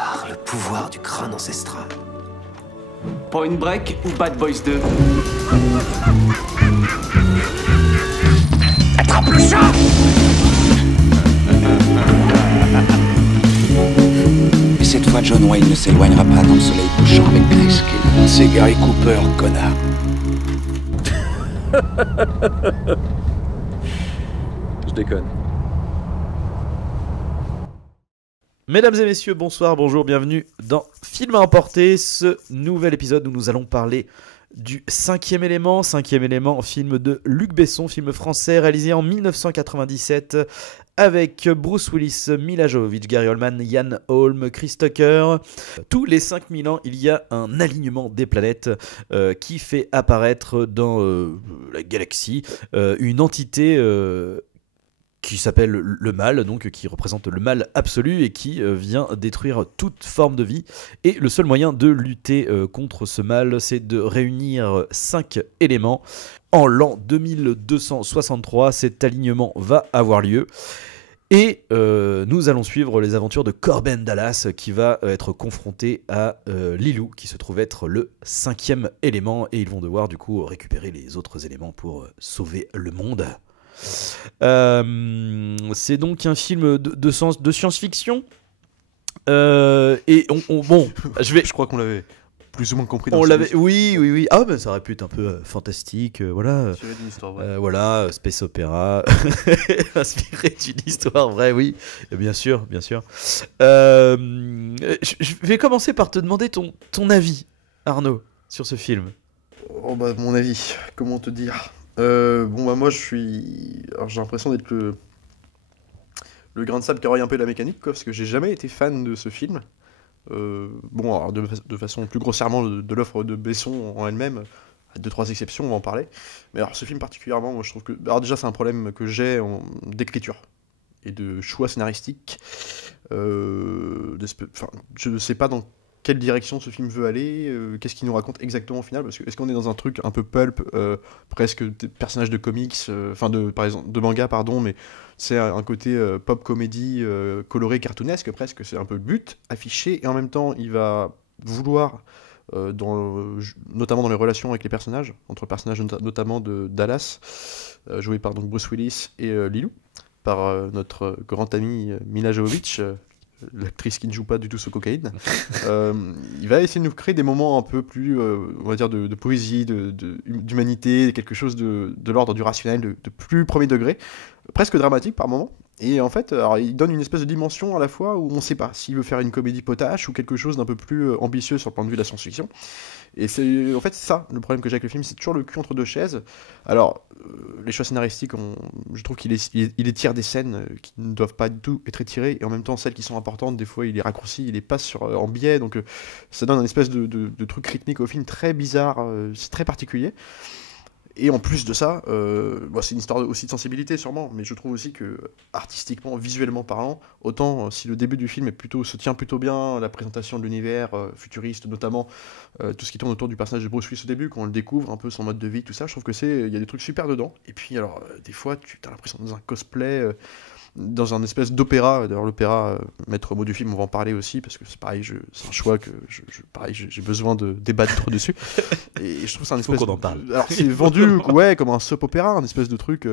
par le pouvoir du crâne ancestral. Point Break ou Bad Boys 2? Attrape le chat! Et cette fois, John Wayne ne s'éloignera pas dans le soleil couchant avec Grace Kelly. C'est Gary Cooper, connard. Je déconne. Mesdames et messieurs, bonsoir, bonjour, bienvenue dans Film à emporter, ce nouvel épisode où nous allons parler du Cinquième élément, film de Luc Besson, film français réalisé en 1997 avec Bruce Willis, Mila Jovovich, Gary Oldman, Ian Holm, Chris Tucker. Tous les 5000 ans, il y a un alignement des planètes qui fait apparaître dans la galaxie une entité qui s'appelle le mal, donc qui représente le mal absolu et qui vient détruire toute forme de vie. Et le seul moyen de lutter contre ce mal, c'est de réunir 5 éléments. En l'an 2263, cet alignement va avoir lieu. Et nous allons suivre les aventures de Korben Dallas, qui va être confronté à Lilou, qui se trouve être le 5e élément. Et ils vont devoir du coup récupérer les autres éléments pour sauver le monde. C'est donc un film de science-fiction et bon, je crois qu'on l'avait plus ou moins compris. On l'avait, oui. Ah ben ça aurait pu être un peu fantastique, voilà. D'une histoire vraie. Voilà, space opéra, inspiré d'une histoire vraie, oui, bien sûr. Je vais commencer par te demander ton avis, Arnaud, sur ce film. Oh bah mon avis, comment te dire. Moi j'ai l'impression d'être le grain de sable qui aurait un peu la mécanique, quoi, parce que j'ai jamais été fan de ce film. Alors de façon plus grossièrement de l'offre de Besson en elle-même, à 2-3 exceptions, on va en parler. Mais alors ce film particulièrement, moi je trouve que... Alors déjà c'est un problème que j'ai d'écriture et de choix scénaristique. Je ne sais pas dans quelle direction ce film veut aller, qu'est-ce qu'il nous raconte exactement au final, parce que est-ce qu'on est dans un truc un peu pulp, presque des personnages de comics, par exemple de manga, pardon, mais c'est un côté pop comédie coloré, cartoonesque presque, c'est un peu le but affiché, et en même temps il va vouloir, notamment dans les relations avec les personnages, entre personnages notamment de Dallas, joué par donc Bruce Willis et Lilou, par notre grand ami Mila Jovovich, l'actrice qui ne joue pas du tout sur cocaïne. Il va essayer de nous créer des moments un peu plus, on va dire, de poésie, d'humanité, quelque chose de l'ordre du rationnel, de plus premier degré, presque dramatique par moments. Et en fait, alors, il donne une espèce de dimension à la fois où on ne sait pas s'il veut faire une comédie potache ou quelque chose d'un peu plus ambitieux sur le point de vue de la science-fiction. Et c'est en fait ça le problème que j'ai avec le film, c'est toujours le cul entre deux chaises. Alors les choix scénaristiques, je trouve qu'il étire des scènes qui ne doivent pas du tout être étirées, et en même temps celles qui sont importantes, des fois il les raccourcit, il les passe en biais, donc ça donne un espèce de truc rythmique au film très bizarre, c'est très particulier. Et en plus de ça, c'est une histoire aussi de sensibilité sûrement, mais je trouve aussi que artistiquement, visuellement parlant, autant si le début du film se tient plutôt bien, la présentation de l'univers futuriste, notamment tout ce qui tourne autour du personnage de Bruce Willis au début, quand on le découvre, un peu son mode de vie, tout ça, je trouve que il y a des trucs super dedans. Et puis alors, des fois, tu as l'impression dans un cosplay, dans un espèce d'opéra. D'ailleurs l'opéra, maître mot du film, on va en parler aussi, parce que c'est pareil, c'est un choix que j'ai besoin de débattre dessus, et je trouve c'est un espèce... Faut qu'on en parle. Alors c'est vendu comme un soap opéra, un espèce de truc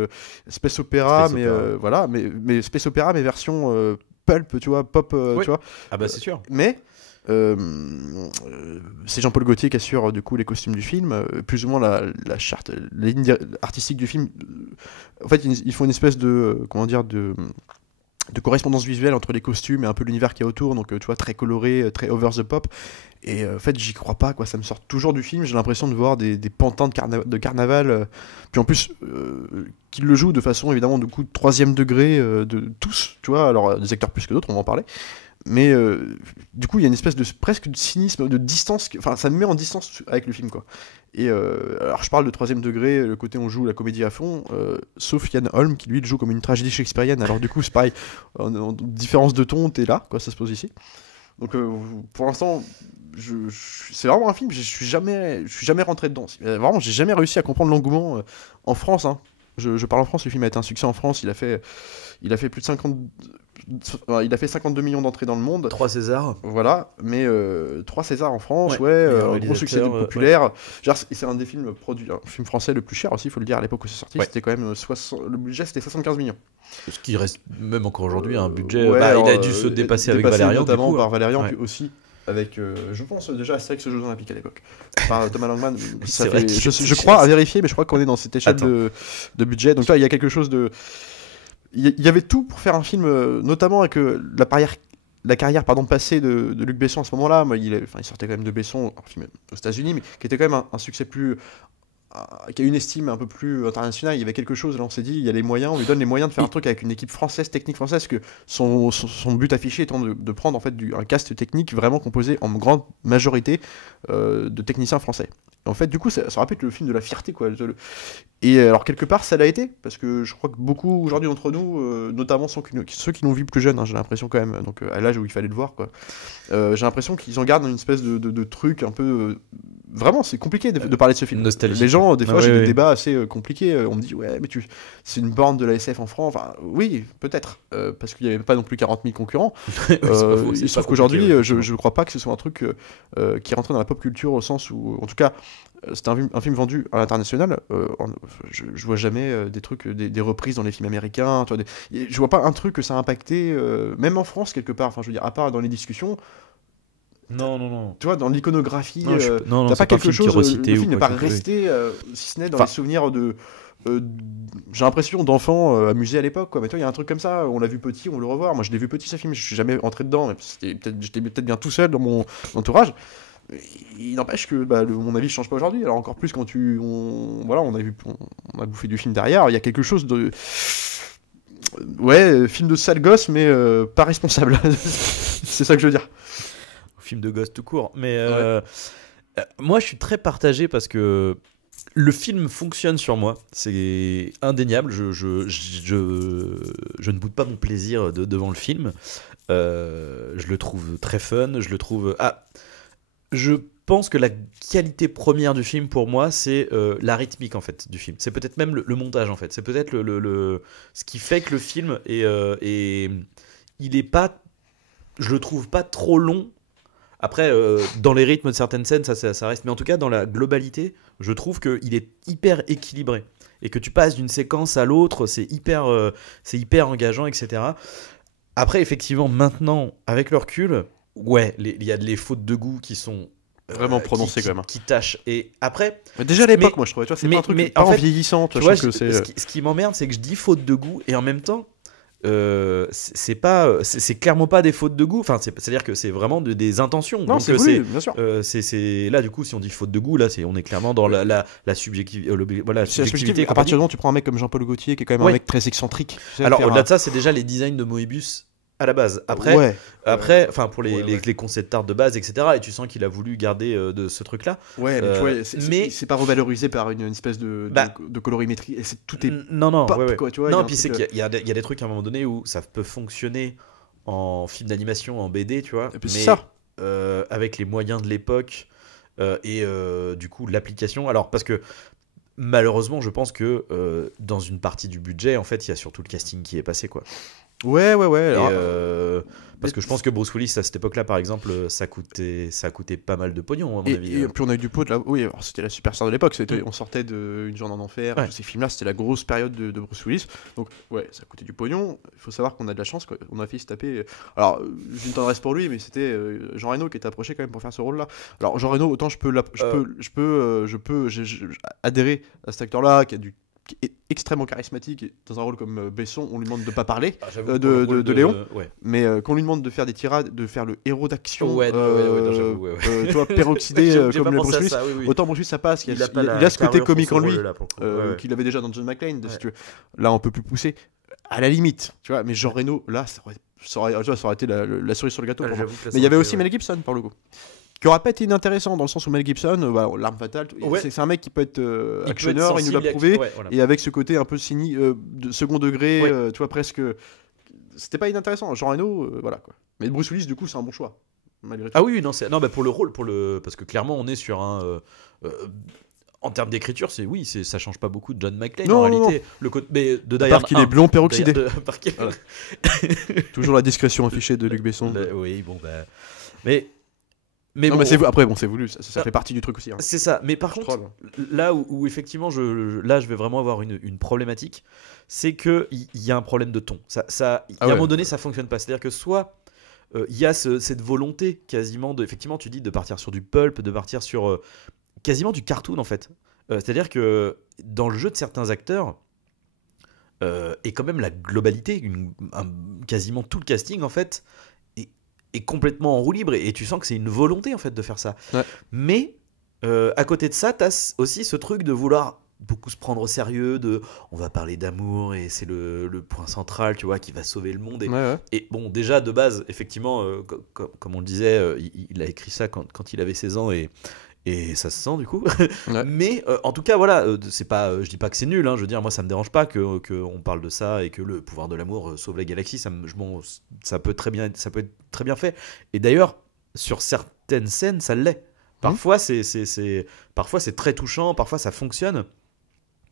space opéra, mais space opéra, mais version pulp, tu vois, pop, oui. Tu vois. Ah bah c'est sûr. Mais c'est Jean-Paul Gaultier qui assure du coup les costumes du film, plus ou moins la charte, la ligne artistique du film. En fait, ils font une espèce de correspondance visuelle entre les costumes et un peu l'univers qui est autour, donc tu vois, très coloré, très over the pop. Et en fait, j'y crois pas, quoi. Ça me sort toujours du film. J'ai l'impression de voir des pantins de carnaval. Puis en plus, qu'ils le jouent de façon évidemment de coup de 3e degré de tous, tu vois. Alors des acteurs plus que d'autres, on va en parler. Mais du coup, il y a une espèce de presque de cynisme, de distance. Enfin, ça me met en distance avec le film, quoi. Et alors, je parle de 3e degré, le côté on joue la comédie à fond, sauf Ian Holm qui lui le joue comme une tragédie shakespearienne. Alors du coup, c'est pareil, en différence de ton, t'es là, quoi, ça se pose ici. Donc pour l'instant, c'est vraiment un film, je suis jamais rentré dedans. Vraiment, j'ai jamais réussi à comprendre l'engouement en France. Hein. Je parle en France, le film a été un succès en France, il a fait plus de il a fait 52 millions d'entrées dans le monde. 3 Césars. Voilà, mais 3 Césars en France, Meilleur un gros succès réalisateur, populaire. Genre, c'est un des films produits, un film français le plus cher aussi, il faut le dire, à l'époque où c'est sorti, c'était quand même le budget c'était 75 millions. Ce qui reste même encore aujourd'hui un budget. Ouais, il a dû se dépasser avec Valérian. Notamment du coup, par Valérian, ouais. puis aussi avec, je pense déjà Astérix aux Jeux Olympiques à l'époque. Par Thomas Langman, ça C'est vrai fait, qu'il je était crois cher, à vérifier, mais je crois qu'on est dans cette échelle de budget. Donc là, il y a quelque chose de. Il y avait tout pour faire un film, notamment avec la carrière passée de Luc Besson à ce moment-là. Moi, il sortait quand même de Besson, un film aux États-Unis, mais qui était quand même un succès qui a une estime un peu plus internationale. Il y avait quelque chose, là on s'est dit, il y a les moyens, on lui donne les moyens de faire un truc avec une équipe française, technique française, que son but affiché étant de prendre en fait un cast technique vraiment composé en grande majorité de techniciens français. En fait, du coup, ça aurait pu être le film de la fierté, quoi. Et alors, quelque part, ça l'a été, parce que je crois que beaucoup, aujourd'hui, d'entre nous, notamment ceux qui l'ont vu plus jeune, hein, j'ai l'impression quand même, donc à l'âge où il fallait le voir, quoi, j'ai l'impression qu'ils en gardent une espèce de truc un peu... Vraiment, c'est compliqué de parler de ce film. Nostalgique. Les gens, des fois, j'ai des oui. débats assez compliqués, on me dit, ouais, mais c'est une borne de la SF en France, enfin, oui, peut-être, parce qu'il n'y avait pas non plus 40 000 concurrents, sauf qu'aujourd'hui, je crois pas que ce soit un truc qui est rentré dans la pop culture au sens où, en tout cas, c'est un film vendu à l'international. Je vois jamais des trucs, des reprises dans les films américains. Je vois pas un truc que ça a impacté, même en France quelque part. Enfin, je veux dire, à part dans les discussions. Non. Tu vois, dans l'iconographie, Non, t'as pas quelque chose. Le Le film n'est pas resté, si ce n'est dans les souvenirs de. J'ai l'impression d'enfants amusés à l'époque, quoi. Mais toi, il y a un truc comme ça. On l'a vu petit, on veut le revoir. Moi, je l'ai vu petit, ce film. Je suis jamais entré dedans. J'étais peut-être bien tout seul dans mon entourage. Il n'empêche que mon avis ne change pas aujourd'hui. Alors encore plus quand on a bouffé du film derrière. Il y a quelque chose de film de sale gosse, mais pas responsable. C'est ça que je veux dire. Film de gosse tout court. Mais moi, je suis très partagé parce que le film fonctionne sur moi. C'est indéniable. Je ne boude pas mon plaisir devant le film. Je le trouve très fun. Je le trouve... Je pense que la qualité première du film pour moi, c'est la rythmique en fait du film. C'est peut-être même le montage en fait. C'est peut-être ce qui fait que le film il est pas, je le trouve pas trop long. Après, dans les rythmes de certaines scènes, ça reste. Mais en tout cas, dans la globalité, je trouve qu'il est hyper équilibré et que tu passes d'une séquence à l'autre, c'est hyper engageant, etc. Après, effectivement, maintenant, avec le recul. Ouais, il y a les fautes de goût qui sont vraiment prononcées quand même. Qui tâchent. Et après. Mais déjà à l'époque, moi je trouvais, tu vois, c'est pas un truc en vieillissant. Tu vois, ce qui m'emmerde, c'est que je dis faute de goût et en même temps, c'est clairement pas des fautes de goût. Enfin, c'est-à-dire que c'est vraiment des intentions. Non, donc c'est voulu, bien sûr. Là, du coup, si on dit faute de goût, là, on est clairement dans la subjectivité. À partir du moment où tu prends un mec comme Jean-Paul Gaultier, qui est quand même un mec très excentrique. Alors, au-delà de ça, c'est déjà les designs de Moebius. À la base. Après, enfin pour les concept art de base, etc. Et tu sens qu'il a voulu garder de ce truc-là. Ouais, mais c'est pas revalorisé par une espèce de colorimétrie. Et tout est pop, quoi, tu vois. Non, puis c'est qu'il y a des trucs à un moment donné où ça peut fonctionner en film d'animation, en BD, tu vois. Mais ça. Avec les moyens de l'époque et du coup l'application. Alors parce que malheureusement, je pense que dans une partie du budget, en fait, il y a surtout le casting qui est passé, quoi. Ouais. Alors, parce que je pense que Bruce Willis à cette époque-là, par exemple, ça coûtait pas mal de pognon, à mon avis. Et puis on a eu du pot de là. Oui, alors c'était la superstar de l'époque. On sortait de Une journée en enfer. Tous ces films-là, c'était la grosse période de Bruce Willis. Donc ouais, ça coûtait du pognon. Il faut savoir qu'on a de la chance, quoi. On a fait se taper. Alors j'ai une tendresse pour lui, mais c'était Jean Reno qui était approché quand même pour faire ce rôle-là. Alors Jean Reno, autant je peux adhérer à cet acteur-là qui est extrêmement charismatique et dans un rôle comme Besson, on lui demande de pas parler de Léon, mais qu'on lui demande de faire des tirades, de faire le héros d'action, tu vois, peroxydé comme le Bruce Willis. Autant Bruce Willis ça passe, il a ce côté comique en lui qu'il avait déjà dans John McClane. Là on peut plus pousser à la limite, tu vois, mais Jean Reno là ça aurait été la cerise sur le gâteau. Mais il y avait aussi Mel Gibson pour le coup, qui aurait pas été inintéressant dans le sens où Mel Gibson, l'arme fatale, c'est un mec qui peut être actionneur, il nous l'a prouvé, et avec ce côté un peu de second degré, tu vois, presque, c'était pas inintéressant. Jean Reno, voilà quoi. Mais Bruce Willis, du coup, c'est un bon choix malgré tout. Ah oui, non, pour le rôle, parce que clairement, on est sur un. En termes d'écriture, ça change pas beaucoup de John McClane Non, en non, réalité. Le côté mais de Die À part Hard qu'il 1, est blond peroxydé. Par qu'il- Voilà. Toujours la discrétion affichée de Luc Besson. Oui, bon bah. Mais Non, bon, mais après, bon, c'est voulu, ça fait partie du truc aussi. Hein. c'est ça. Mais par Je contre, troll. là où effectivement, je vais vraiment avoir une problématique, c'est que il y a un problème de ton. Il y a un moment donné, ça fonctionne pas. C'est-à-dire que soit il y a cette volonté quasiment effectivement, tu dis de partir sur du pulp, de partir sur quasiment du cartoon en fait. C'est-à-dire que dans le jeu de certains acteurs et quand même la globalité, quasiment tout le casting en fait est complètement en roue libre et tu sens que c'est une volonté en fait de faire ça. Ouais. Mais à côté de ça, t'as aussi ce truc de vouloir beaucoup se prendre au sérieux, on va parler d'amour et c'est le point central, tu vois, qui va sauver le monde. Ouais. Et bon, déjà de base, effectivement, comme on le disait, il a écrit ça quand il avait 16 ans et ça se sent du coup. Ouais. Mais en tout cas, voilà, c'est pas, je dis pas que c'est nul, hein, je veux dire, moi ça me dérange pas qu'on parle de ça et que le pouvoir de l'amour sauve la galaxie, ça peut être très bien fait. Et d'ailleurs, sur certaines scènes, ça l'est. Parfois, parfois c'est très touchant, parfois ça fonctionne.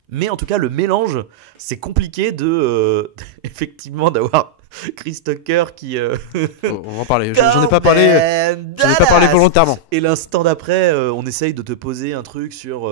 Mais en tout cas, le mélange, c'est compliqué effectivement d'avoir Chris Tucker qui. On va en parler. J'en ai pas parlé volontairement. Et l'instant d'après, on essaye de te poser un truc sur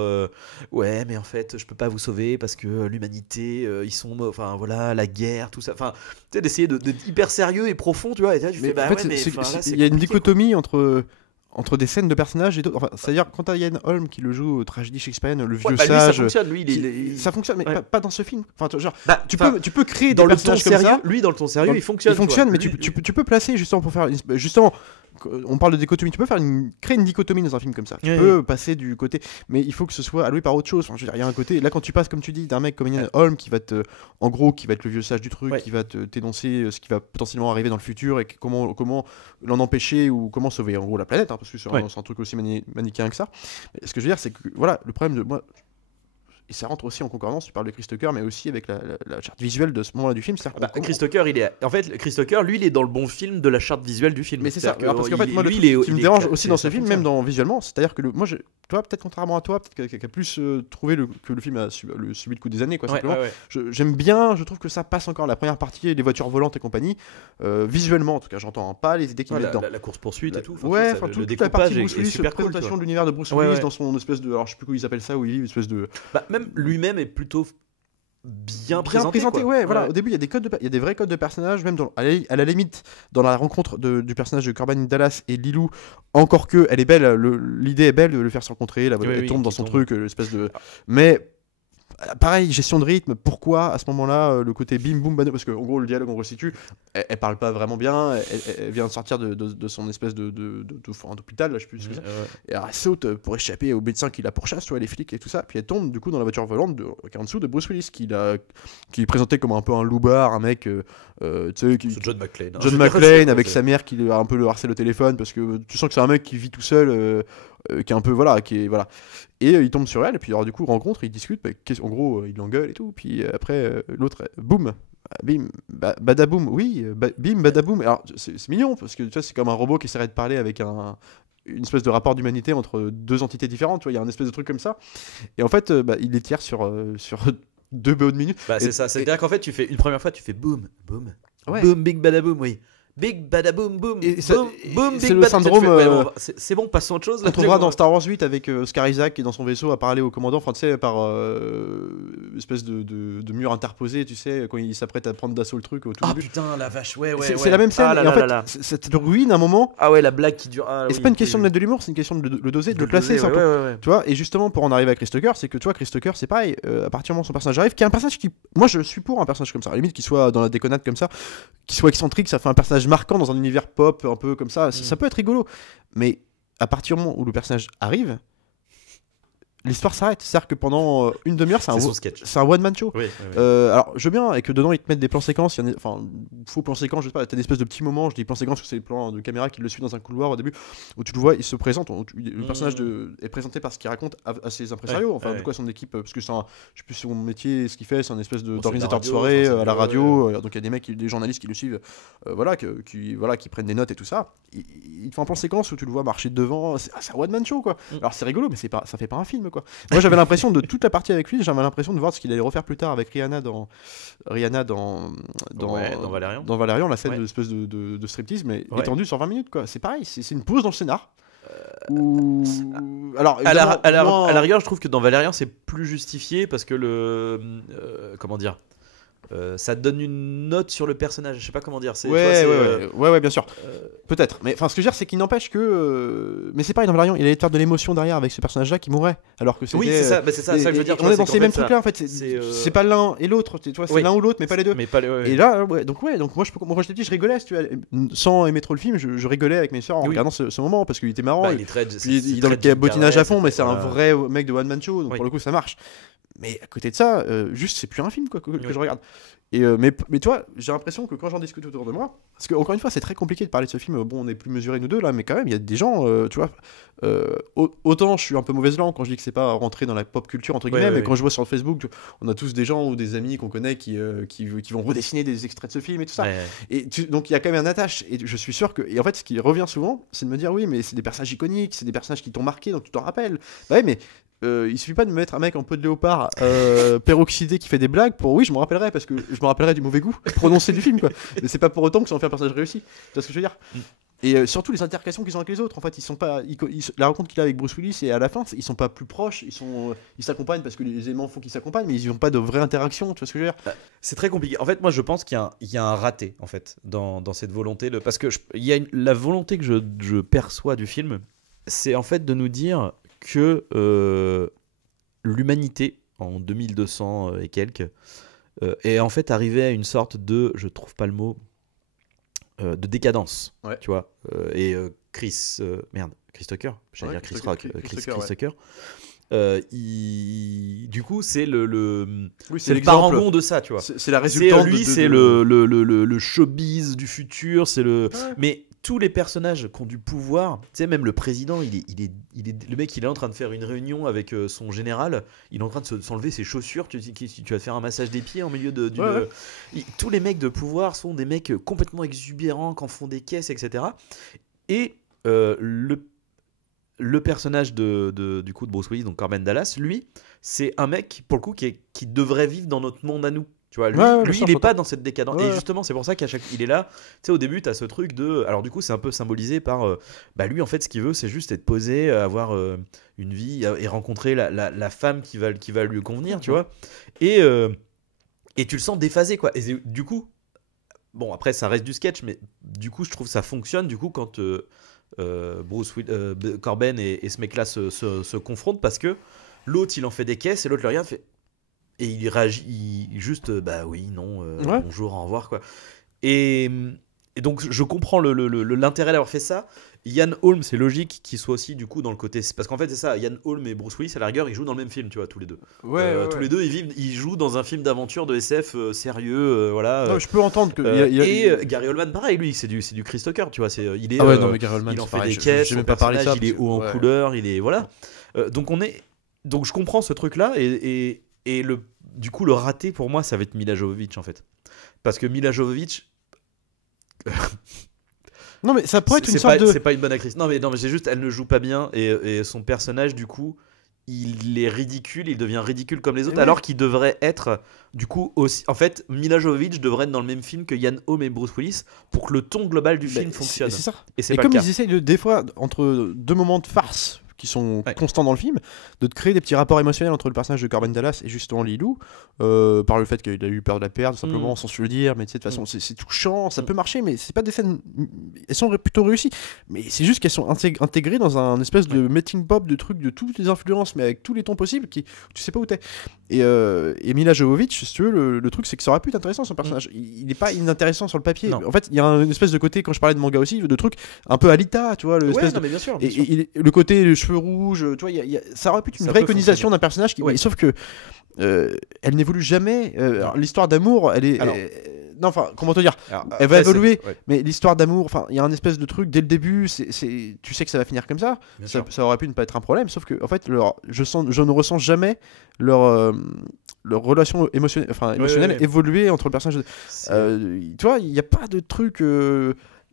ouais, mais en fait, je peux pas vous sauver parce que l'humanité, ils sont, enfin voilà, la guerre, tout ça. Enfin, tu sais, d'essayer d'être hyper sérieux et profond, tu vois. Et là, tu fais, bah en fait, ouais, mais il là, c'est y a une compliqué, dichotomie entre des scènes de personnages et d'autres. Enfin, c'est-à-dire quand t'as Ian Holm qui le joue tragédie shakespearienne, le vieux ouais, bah, lui, sage. ça fonctionne, lui, Ça fonctionne, mais ouais. pas dans ce film. Enfin, genre, Bah, tu peux créer dans des le ton personnages comme sérieux, ça. lui dans le ton sérieux, il fonctionne. Il fonctionne, mais Lui- tu peux placer justement pour faire justement. On parle de dichotomie, tu peux créer une dichotomie dans un film comme ça. Tu Oui, peux passer du côté, mais il faut que ce soit alloué par autre chose. Enfin, je veux dire, il y a un côté. Là, quand tu passes, comme tu dis, d'un mec comme Ian Holm qui va en gros, qui va être le vieux sage du truc, Ouais. qui va t'énoncer ce qui va potentiellement arriver dans le futur et comment l'en empêcher ou comment sauver en gros la planète, hein, parce que c'est un truc aussi manichéen que ça. Mais ce que je veux dire, c'est que voilà, le problème de moi. Et ça rentre aussi en concordance, tu parles de Chris Tucker, mais aussi avec la charte visuelle de ce moment-là du film. Chris Tucker, Chris Tucker, lui, il est dans le bon film de la charte visuelle du film. Mais c'est ça, C'est-à-dire parce que qu'en fait, moi, le lui, truc qui me dérange il est- aussi dans ce ça film, fonctionne. même dans visuellement, c'est-à-dire que toi, peut-être contrairement à toi, peut-être qui a plus trouvé que le film a subi le coup des années, quoi, simplement. Ouais. J'aime bien, je trouve que ça passe encore la première partie, les voitures volantes et compagnie, visuellement en tout cas, j'entends hein, pas les idées qu'il met dedans. La course-poursuite et tout. Ouais, le toute la découpage partie est Bruce Willis, super cool. présentation de l'univers de Bruce Ouais, Willis ouais. dans son espèce de, alors je sais plus comment ils appellent ça, oui, une espèce de Même lui-même est plutôt bien présenté. quoi. Ouais, voilà. Au début, il y a il y a des vrais codes de personnages, même à la limite dans la rencontre du personnage de Corbin Dallas et Lilou. Encore que, elle est belle, l'idée est belle de le faire se rencontrer, elle tombe dans son truc, l'espèce de. Mais pareil, gestion de rythme. Pourquoi à ce moment-là le côté bim boum bano, parce que en gros le dialogue on resitue, elle parle pas vraiment bien, elle vient de sortir de son espèce d'hôpital là, je sais plus ce que c'est. Et alors, elle saute pour échapper aux médecins qui la pourchassent, tu vois, les flics et tout ça, puis elle tombe du coup dans la voiture volante qui est en dessous de Bruce Willis qui est présenté comme un peu un loupard, un mec tu sais C'est John McClane. hein. John McClane avec sa mère qui un peu le harcèle au téléphone parce que tu sens que c'est un mec qui vit tout seul, qui est un peu voilà, et il tombe sur elle et puis alors du coup rencontre, ils discutent, en gros il l'engueule et tout, puis après l'autre boum, bim badaboum, oui, bim badaboum. Alors c'est mignon parce que tu vois c'est comme un robot qui essaierait de parler avec une espèce de rapport d'humanité entre deux entités différentes, tu vois, il y a un espèce de truc comme ça et en fait il les tire sur 2 bonnes minutes. C'est ça, c'est-à-dire qu'en fait une première fois tu fais boum, Ouais. boum, big badaboum, oui. Big badaboum, boum, Et ça- boum, c'est big le badaboum. syndrome, Ouais, bon, c'est bon, passons à autre chose. On trouvera dans Star Wars 8 avec Oscar Isaac qui est dans son vaisseau à parler au commandant, enfin tu sais, par espèce de mur interposé, tu sais, quand il s'apprête à prendre d'assaut le truc au tout Ah début. putain, la vache, ouais. C'est la même scène, Ah là et là en fait, là là. ça te ruine un moment, Ah ouais, la blague qui dure. Ah, et c'est oui, pas une question oui, de mettre de l'humour, c'est une question de le doser, de le placer, doser, c'est un peu. ouais. Tu vois, et justement pour en arriver à Chris Tucker, c'est que tu vois, Chris Tucker c'est pareil, à partir du moment où son personnage arrive, qui est un personnage qui. Moi je suis pour un personnage comme ça, à la limite qu'il soit dans la déconnade comme ça, qu'il soit excentrique, ça fait un personnage marquant dans un univers pop, un peu comme ça, ça peut être rigolo. Mais à partir du moment où le personnage arrive, l'histoire s'arrête. C'est-à-dire que pendant une demi-heure, c'est son sketch. un one-man show. Oui. Alors, je veux bien, et que dedans ils te mettent des plans séquences, enfin, faux plans séquences, je sais pas, t'as des espèces de petits moments, je dis plans séquences parce que c'est les plans de caméra qui le suit dans un couloir au début, où tu le vois, il se présente, le personnage est présenté par ce qu'il raconte à ses impresarios, enfin, du coup, à son équipe, parce que je sais plus son métier, ce qu'il fait, c'est un espèce d'organisateur de soirée à la radio, donc il y a des mecs, des journalistes qui le suivent, qui prennent des notes et tout ça. il te fait un plan séquence où tu le vois marcher devant, c'est un one man show quoi. Alors c'est rigolo, mais ça fait pas un film quoi. Moi j'avais l'impression de toute la partie avec lui, j'avais l'impression de voir ce qu'il allait refaire plus tard avec Rihanna dans Valérian. Dans Valérian, la scène Ouais. de espèce de striptease, mais Ouais. étendue sur 20 minutes quoi. C'est pareil, c'est une pause dans le scénar. Ou alors À la évidemment, rigueur, je trouve que dans Valérian, c'est plus justifié parce que comment dire, ça te donne une note sur le personnage. Je sais pas comment dire. Tu vois, ouais, bien sûr. Peut-être. Mais enfin, ce que je veux dire, c'est qu'il n'empêche que. Mais c'est pareil dans Valérian, il allait te faire de l'émotion derrière avec ce personnage-là qui mourait. Alors que c'était. Oui, c'est ça. Bah, c'est ça que je veux dire. On est dans c'est ces qu'en mêmes fait, trucs-là en fait. c'est, C'est pas l'un et l'autre. Tu vois, c'est Oui. l'un ou l'autre, mais pas les deux. Mais pas les. Et là, donc moi, quand j'étais petit, je rigolais. Si tu vois, sans aimer trop le film, je rigolais avec mes soeurs en Oui. regardant ce moment parce qu'il était marrant. Bah, il est très. Puis il est dans le cabotinage à fond, mais c'est un vrai mec de one man show, donc Oui. pour le coup ça marche. Mais à côté de ça, juste c'est plus un film quoi, que Oui. je regarde. Et mais toi, j'ai l'impression que quand j'en discute autour de moi, parce que encore une fois c'est très compliqué de parler de ce film. Bon, on est plus mesurés nous deux là, mais quand même il y a des gens, tu vois. Autant je suis un peu mauvaise langue quand je dis que c'est pas rentré dans la pop culture entre guillemets, mais quand je vois sur Facebook, on a tous des gens ou des amis qu'on connaît qui vont redessiner des extraits de ce film et tout ça. Ouais. Et donc il y a quand même un attache, et je suis sûr que, et en fait ce qui revient souvent c'est de me dire oui mais c'est des personnages iconiques, c'est des personnages qui t'ont marqué donc tu t'en rappelles. Bah ouais, mais il suffit pas de me mettre un mec en peau de léopard peroxydé qui fait des blagues pour oui je me rappellerai parce que je me rappellerai du mauvais goût prononcé du film quoi. Mais c'est pas pour autant que ça en fait un personnage réussi, tu vois ce que je veux dire. Et surtout les interactions qu'ils ont avec les autres, en fait ils sont pas la rencontre qu'il a avec Bruce Willis et à la fin ils sont pas plus proches, ils s'accompagnent parce que les éléments font qu'ils s'accompagnent, mais ils n'ont pas de vraie interaction, tu vois ce que je veux dire. C'est très compliqué. En fait, moi, je pense qu'il y a un raté en fait dans cette volonté, parce que il y a la volonté que je perçois du film, c'est en fait de nous dire que l'humanité en 2200 et quelques est en fait arrivée à une sorte de, je trouve pas le mot, de décadence, Ouais. tu vois. Chris Tucker, j'allais Ouais, dire Chris Chris Rock, Tucker, Chris Chris Tucker, Tucker. Du coup, c'est le Oui, c'est le parangon de ça, tu vois. C'est la C'est résultante lui, de- c'est de- le showbiz du futur, c'est le. Ouais. Mais tous les personnages qui ont du pouvoir, tu sais, même le président, le mec, il est en train de faire une réunion avec son général, il est en train de s'enlever ses chaussures, tu vas te faire un massage des pieds en milieu d'une. Ouais. Tous les mecs de pouvoir sont des mecs complètement exubérants, qui en font des caisses, etc. Et le personnage du coup de Bruce Willis, donc Corbin Dallas, lui, c'est un mec pour le coup qui devrait vivre dans notre monde à nous. Tu vois, lui, bien lui sûr, il est j'entends. pas dans cette décadence. Ouais. Et justement, c'est pour ça il est là. Tu sais, au début, tu as ce truc de. Alors, du coup, c'est un peu symbolisé par. Lui, en fait, ce qu'il veut, c'est juste être posé, avoir une vie et rencontrer la femme qui va lui convenir, tu vois. Et tu le sens déphasé, quoi. Et du coup, bon, après, ça reste du sketch, mais du coup, je trouve que ça fonctionne. Du coup, quand Corbin et ce mec-là se confrontent, parce que l'autre, il en fait des caisses et l'autre, le regarde, fait. Et il réagit juste, bah oui, non, Ouais. bonjour, au revoir, quoi. Et donc, je comprends l'intérêt d'avoir fait ça. Ian Holm, c'est logique qu'il soit aussi, du coup, dans le côté. Parce qu'en fait, c'est ça, Ian Holm et Bruce Willis, à la rigueur, ils jouent dans le même film, tu vois, tous les deux. Tous les deux, ils jouent dans un film d'aventure de SF sérieux, voilà. Non, je peux entendre que. Gary Oldman, pareil, lui, c'est du Chris Tucker, tu vois. Il est, Ah ouais, non, mais Gary Oldman, il en c'est fait pareil, des caisses, j'ai son même pas parlé de ça. personnage, il est haut en couleur, il est. Voilà. Donc, je comprends ce truc-là, et du coup, le raté pour moi, ça va être Mila Jovovich, en fait. Parce que Mila Jovovich. Non, mais ça pourrait être une c'est sorte pas, de. c'est pas une bonne actrice. Non, mais c'est juste, elle ne joue pas bien, et son personnage, du coup, il est ridicule, il devient ridicule comme les autres, Ouais. alors qu'il devrait être, du coup, aussi. En fait, Mila Jovovich devrait être dans le même film que Ian Holm et Bruce Willis pour que le ton global du film fonctionne. C'est ça. Et c'est Et pas comme le cas. ils essayent des fois, entre deux moments de farce qui sont Ouais. constants dans le film, de te créer des petits rapports émotionnels entre le personnage de Corbin Dallas et justement Lilou, par le fait qu'il a eu peur de la perdre, simplement, sans se le dire, mais tu sais, de toute façon, c'est touchant, ça peut marcher, mais c'est pas des scènes. Elles sont plutôt réussies, mais c'est juste qu'elles sont intégrées dans un espèce de melting pot de trucs de toutes les influences, mais avec tous les tons possibles, tu sais pas où t'es. Et Mila Jovovich, si tu veux, le truc, c'est que ça aurait pu être intéressant son personnage. Il est pas inintéressant sur le papier. Non. En fait, il y a une espèce de côté, quand je parlais de manga aussi, de trucs un peu Alita, tu vois, Ouais, espèce non, de. mais bien sûr. Et le côté les cheveux rouges, tu vois, ça aurait pu être une Ça vraie peut iconisation d'un personnage qui. Ouais. Mais sauf que elle n'évolue jamais. Alors, l'histoire d'amour, elle est. Alors. Non, enfin, comment te dire, Alors, elle va après, évoluer. ouais, mais l'histoire d'amour, enfin, il y a un espèce de truc dès le début. Tu sais que ça va finir comme ça. bien Ça, sûr. ça aurait pu ne pas être un problème. Sauf que, en fait, je ne ressens jamais leur relation émotionnelle ouais. évoluer entre le personnage. Tu vois, il n'y a pas de truc.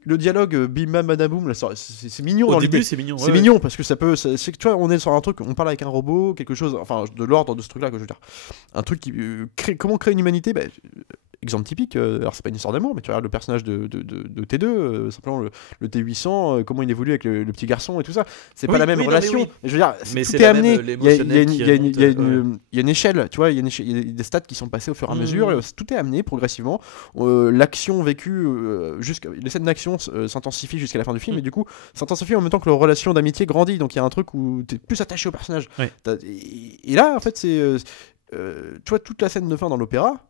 le dialogue bim bam badaboum, là, c'est mignon Au dans début, l'idée. c'est mignon. C'est mignon parce que ça peut. C'est que tu vois, on est sur un truc, on parle avec un robot, quelque chose, enfin, de l'ordre de ce truc-là, que je veux dire. Un truc qui. Comment créer une humanité exemple typique, alors c'est pas une histoire d'amour, mais tu regardes le personnage de T2, simplement le T800, comment il évolue avec le petit garçon et tout ça. C'est pas la même relation. Mais je veux dire, Mais tout c'est est la amené. même, Il y a l'émotionnel qui une échelle, tu vois, il y a des stats qui sont passés au fur et à mesure, et tout est amené progressivement. L'action vécue, les scènes d'action s'intensifient jusqu'à la fin du film, et du coup, s'intensifient en même temps que leur relation d'amitié grandit. Donc il y a un truc où t'es plus attaché au personnage. Ouais. Et là, en fait, c'est. Tu vois, toute la scène de fin dans l'opéra.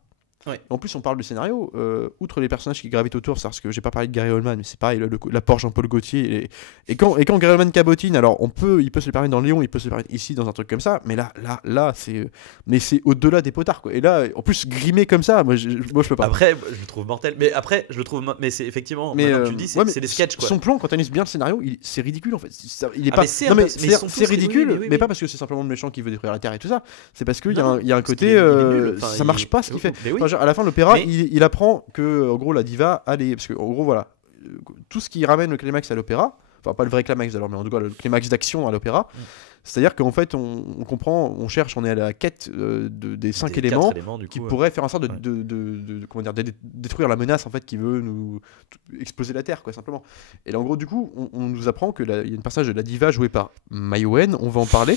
Ouais. En plus, on parle du scénario. Outre les personnages qui gravitent autour, c'est parce que j'ai pas parlé de Gary Oldman, mais c'est pareil, l'apport Jean-Paul Gaultier. Et quand Gary Oldman cabotine, alors il peut se le permettre dans Léon, il peut se le permettre ici dans un truc comme ça, mais là, c'est au-delà des potards, quoi. Et là, en plus, grimé comme ça, moi je peux pas. Après, je le trouve mortel. Mais après, je le trouve. Mais c'est effectivement. Mais Maintenant que tu le dis, c'est des sketchs, quoi. Son plan, quand tu analyses bien le scénario, c'est ridicule en fait. Il est Ah, pas. mais c'est Non, un mais peu- mais ils sont c'est tous ridicule, rigolos, oui, mais oui. pas parce que c'est simplement le méchant qui veut détruire la Terre et tout ça. C'est parce qu'il y a Non, un parce côté, qu'il est nul. Enfin, ça marche pas ce qu'il fait. Mais oui. Enfin, genre, à la fin de l'opéra, Mais- il apprend que en gros la diva allait, parce que en gros voilà, tout ce qui ramène le climax à l'opéra, enfin pas le vrai climax alors, mais en tout cas le climax d'action à l'opéra, c'est-à-dire qu'en fait on comprend, on cherche, on est à la quête des 5 Des éléments quatre éléments, du qui coup, pourraient faire en sorte ouais. comment dire, de détruire la menace en fait qui veut nous exploser la Terre, quoi, simplement. Et là en gros du coup on nous apprend que il y a une passage de la diva jouée par Maïwen, on va en parler,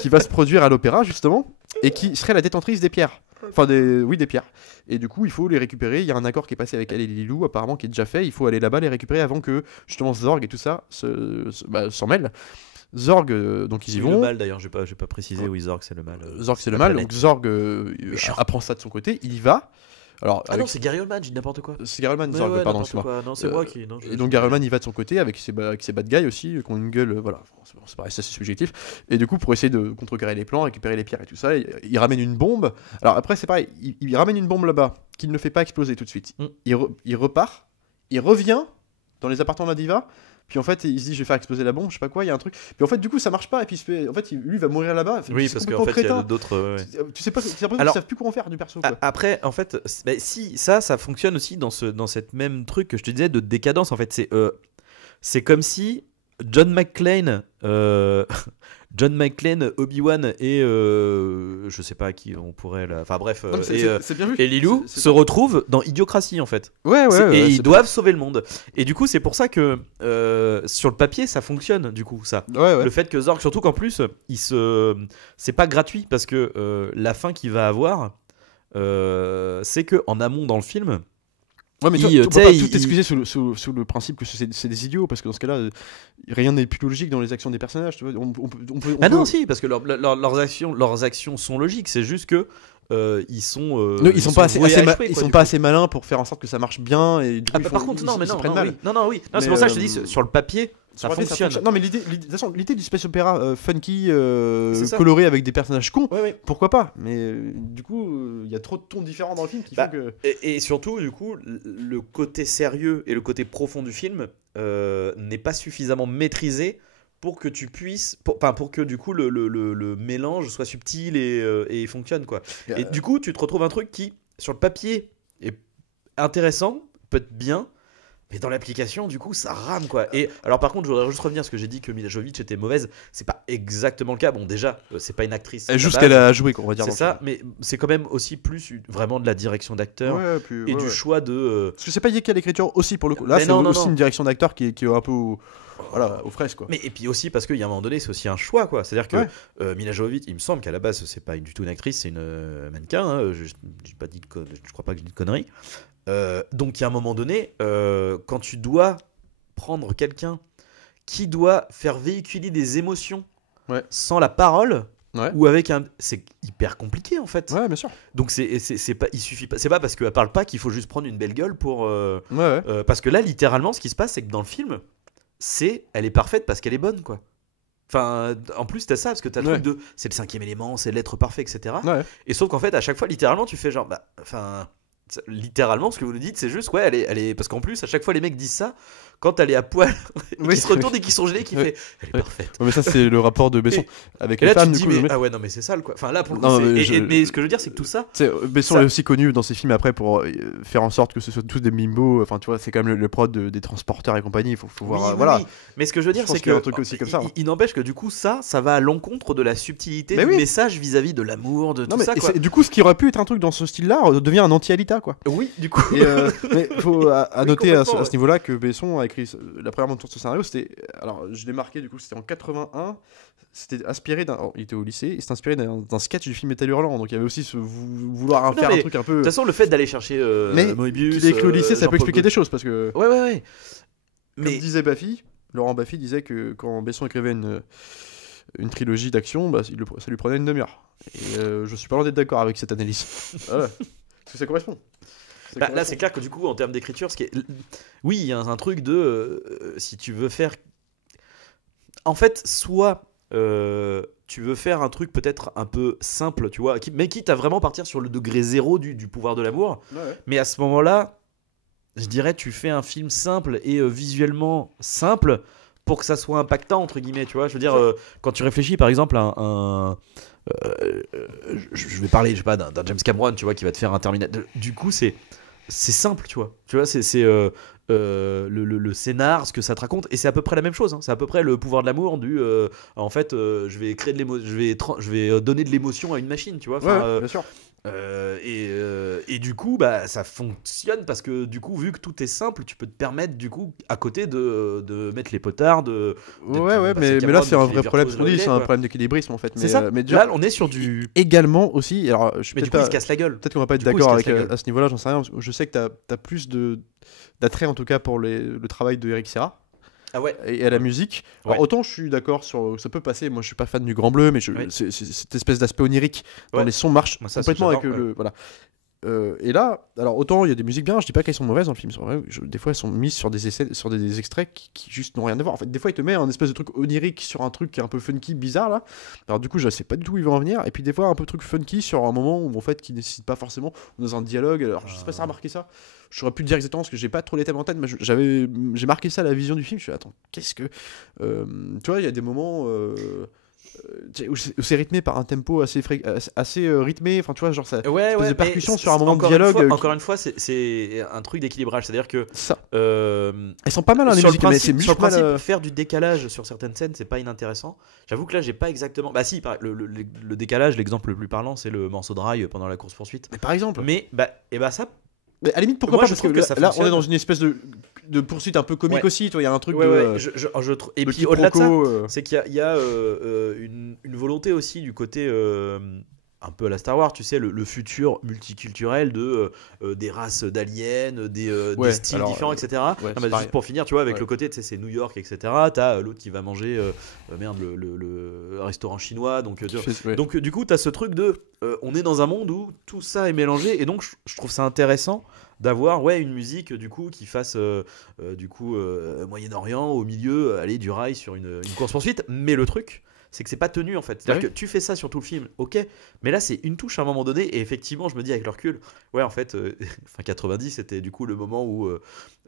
qui va se produire à l'opéra justement, et qui serait la détentrice des pierres. Enfin, des pierres. Et du coup, il faut les récupérer. Il y a un accord qui est passé avec elle et Lilou, apparemment, qui est déjà fait. Il faut aller là-bas les récupérer avant que, justement, Zorg et tout ça s'en mêlent. Zorg, donc ils y Oui, vont. le mal d'ailleurs, j'ai pas précisé. Oui, Zorg, c'est le mal. Zorg, c'est le la mal. planète. Donc Zorg Méchant. apprend ça de son côté. Il y va. Alors, Ah non, c'est Gary Oldman, j'ai dit n'importe quoi. c'est Gary Oldman, Ouais, Zorg, ouais, pardon, n'importe excuse-moi. quoi. Non, c'est moi qui. Non, Et donc Gary Oldman, il va de son côté avec ses bad guys aussi, qui ont une gueule, voilà, c'est pareil, ça c'est subjectif. Et du coup, pour essayer de contrecarrer les plans, récupérer les pierres et tout ça, il ramène une bombe. Alors après, c'est pareil, il ramène une bombe là-bas, qu'il ne fait pas exploser tout de suite. Il repart, il revient dans les appartements de la diva. Puis en fait, il se dit, je vais faire exploser la bombe, je sais pas quoi, il y a un truc. Puis en fait, du coup, ça marche pas. Et puis en fait, lui, il va mourir là-bas. Oui, C'est parce complètement qu'en fait, il y a crétin. d'autres. Ouais. Tu sais pas, c'est l'impression Alors- qu'ils savent plus comment faire du perso, quoi. Après, en fait, si ça fonctionne aussi dans cette même truc que je te disais de décadence. En fait, c'est comme si John McClane, Obi-Wan et je sais pas qui on pourrait là. Enfin bref, Non, mais c'est bien vu. et Lilou C'est se retrouvent dans Idiocratie en fait. Ouais, Et ils c'est doivent sauver le monde. Et du coup, c'est pour ça que sur le papier, ça fonctionne. Du coup, ça. bien. Ouais. Le fait que Zorg, surtout qu'en plus, c'est pas gratuit parce que la fin qu'il va avoir, c'est que en amont dans le film, Ouais, mais il- tu peux pas tu sais, tout excuser sous le principe que c'est des idiots, parce que dans ce cas-là, rien n'est plus logique dans les actions des personnages. Tu vois, on peut- ah non, si, parce que leurs actions sont logiques. C'est juste que ils sont. Non, ils sont pas voués à échouer, ils quoi, sont du pas coup. assez malins pour faire en sorte que ça marche bien. Et du coup, Ah, par contre, non, mais ils se non, prennent non, mal. oui. Non, oui. Non, c'est Mais, pour ça que je te dis, sur le papier, ça Sur le papier, fonctionne. Non, mais de toute façon, l'idée du space opéra funky, C'est ça. coloré avec des personnages cons, Ouais, ouais. pourquoi pas? Mais du coup, il y a trop de tons différents dans le film qui Bah, font que. Et surtout, du coup, le côté sérieux et le côté profond du film n'est pas suffisamment maîtrisé pour que tu puisses, pour que du coup le mélange soit subtil et fonctionne quoi. Et du coup, tu te retrouves un truc qui, sur le papier, est intéressant, peut être bien, mais dans l'application, du coup, ça rame quoi. Et alors, par contre, je voudrais juste revenir parce que j'ai dit que Mila Jovovich était mauvaise. C'est pas exactement le cas. Bon, déjà, c'est pas une actrice. Elle à joue ce la qu'elle base. a joué, quoi, on va dire. C'est dans le ça, mais c'est quand même aussi plus vraiment de la direction d'acteur film. Ouais, puis, et ouais, du ouais. choix de. Parce que c'est pas lié qu'à l'écriture aussi pour le coup. Là, Mais c'est non, non, aussi non. une direction d'acteur qui est un peu voilà, aux fraises, quoi. Mais et puis aussi parce qu'il y a un moment donné, c'est aussi un choix quoi. C'est-à-dire que Ouais. Mila Jovovich, il me semble qu'à la base, c'est pas du tout une actrice, c'est une mannequin. Hein, j'ai pas dit je crois pas que j'ai dit de conneries. Donc il y a un moment donné, quand tu dois prendre quelqu'un qui doit faire véhiculer des émotions Ouais. sans la parole. Ouais. Ou avec c'est hyper compliqué en fait. Ouais, bien sûr. Donc c'est pas, il suffit pas, c'est pas parce qu'elle parle pas qu'il faut juste prendre une belle gueule pour. Ouais. Parce que là, littéralement, ce qui se passe, c'est que dans le film, elle est parfaite parce qu'elle est bonne, quoi. Enfin, en plus, t'as ça, parce que t'as le Ouais. truc de c'est le 5e élément, c'est l'être parfait, etc. Ouais. Et sauf qu'en fait, à chaque fois, littéralement, tu fais genre, littéralement, ce que vous nous dites, c'est juste, ouais, elle est. Parce qu'en plus, à chaque fois, les mecs disent ça quand elle est à poil, et Oui, qui se retourne et qui sont gelés, qui Ouais. fait elle est parfaite. Ouais, mais ça, c'est le rapport de Besson avec Et les là, fans. tu te Du dis, coup, mais, mais- ah ouais, non, mais c'est sale quoi. Enfin, là, pour le coup, Non, c'est- mais mais ce que je veux dire, c'est que tout ça, Tu sais, Besson Ça- est aussi connu dans ses films après pour faire en sorte que ce soit tous des bimbos. Enfin, tu vois, c'est quand même le prod des transporteurs et compagnie. Il faut voir. oui, oui, voilà. oui. Mais ce que je veux dire, Je pense c'est qu'il y a que un truc aussi comme ça, hein. il n'empêche que du coup, ça va à l'encontre de la subtilité Mais du oui. message vis-à-vis de l'amour, de Non, tout mais ça, et quoi. du coup, ce qui aurait pu être un truc dans ce style-là devient un anti-Alita, quoi. Oui, du coup. Et mais faut à noter à ce complètement, niveau-là que Besson a écrit la première monture de ce scénario. C'était, alors je l'ai marqué, du coup, c'était en 81. C'était inspiré il était au lycée, et c'était inspiré d'un sketch du film Metal Hurlant. Donc il y avait aussi vouloir Non, faire un mais truc un peu. De toute façon, le fait d'aller chercher Mais Moebius, Qu'il ait écrit au lycée, ça peut Jean-Paul expliquer Gaultier. des choses parce que. Ouais. Comme Mais disait Baffy, Laurent Baffy disait que quand Besson écrivait une trilogie d'action, bah, ça lui prenait une demi-heure. Et je suis pas loin d'être d'accord avec cette analyse. Voilà. Parce que ça correspond. Ça là, correspond. c'est clair que du coup, en termes d'écriture, oui, il y a un truc de si tu veux faire, en fait, soit tu veux faire un truc peut-être un peu simple, tu vois, mais quitte à vraiment partir sur le degré zéro du pouvoir de l'amour. Ouais. Mais à ce moment-là, je dirais, tu fais un film simple et visuellement simple pour que ça soit impactant, entre guillemets, tu vois. Je veux dire, quand tu réfléchis, par exemple, à je vais parler, je sais pas, d'un James Cameron, tu vois, qui va te faire un Terminator. Du coup, c'est simple, tu vois. Tu vois, c'est le scénar, ce que ça te raconte, et c'est à peu près la même chose, hein. C'est à peu près le pouvoir de l'amour en fait, je vais créer de l'émotion, je vais donner de l'émotion à une machine, tu vois. Enfin, Ouais, bien sûr. et du coup, bah, ça fonctionne parce que du coup, vu que tout est simple, tu peux te permettre du coup à côté de mettre les potards. Ouais, passer mais Cameron, là c'est un donc il est vrai problème. virtuose C'est réglé, un quoi. problème d'équilibrisme en fait. C'est ça. Mais Là, on est sur du. également aussi. Alors, je suis Mais du peut-être coup, il pas. se casse la gueule. Peut-être qu'on va pas être Du coup, d'accord il se avec casse la à ce niveau-là, j'en sais rien. Parce que je sais que t'as plus d'attrait en tout cas pour le travail de Eric Serra Ah ouais. et à la musique. Alors, Ouais. autant je suis d'accord sur ça peut passer. Moi, je suis pas fan du Grand Bleu, mais Ouais. c'est cette espèce d'aspect onirique dans Ouais. les sons marche Moi, ça, complètement avec j'adore, le voilà. Et là, alors autant il y a des musiques bien, je dis pas qu'elles sont mauvaises dans le film, c'est vrai, des fois elles sont mises sur sur des extraits qui juste n'ont rien à voir. En fait, des fois il te met un espèce de truc onirique sur un truc qui est un peu funky, bizarre là. Alors du coup, je sais pas du tout où il va en venir. Et puis des fois un peu truc funky sur un moment où en fait qui nécessite pas forcément dans un dialogue. Alors je sais pas si t'as remarqué ça. J'aurais pu te dire exactement parce que j'ai pas trop les thèmes en tête, mais j'ai marqué ça à la vision du film. Je suis attends, qu'est-ce que tu vois, il y a des moments. Où c'est rythmé par un tempo assez rythmé, enfin tu vois, genre ça Ouais, espèce de mais percussion sur un moment de encore dialogue, Une fois, qui- encore une fois, c'est un truc d'équilibrage, c'est-à-dire que ça. euh, Elles sont pas mal hein, les sur le musiques, mais c'est principe, sur le juste mal, principe, faire du décalage sur certaines scènes, c'est pas inintéressant. J'avoue que là, j'ai pas exactement. Bah si, le décalage, l'exemple le plus parlant, c'est le morceau de rail pendant la course poursuite. Mais par exemple. Mais bah ça. Mais à la limite, pourquoi Moi, pas je parce que trouve que ça là, on fonctionne. est dans une espèce de poursuite un peu comique Ouais. aussi, toi, il y a un truc Ouais, de. ouais, je trouve. Et de puis au-delà de ça, quiproquo, c'est qu'il y a une volonté aussi du côté un peu à la Star Wars, tu sais, le futur multiculturel des races d'aliens, des Ouais, styles alors, différents, etc. ouais, Non, c'est mais pareil. juste pour finir, tu vois, avec Ouais. le côté, tu sais, c'est New York, etc. T'as l'autre qui va manger le restaurant chinois, donc tu vois. Ouais. Donc du coup, tu as ce truc de on est dans un monde où tout ça est mélangé, et donc je trouve ça intéressant d'avoir une musique du coup qui fasse Moyen-Orient au milieu, aller du rail sur une course poursuite. Mais le truc, c'est que c'est pas tenu en fait. C'est-à-dire Ouais. que tu fais ça sur tout le film, ok, mais là c'est une touche à un moment donné, et effectivement je me dis avec le recul, ouais en fait, fin 90 c'était du coup le moment où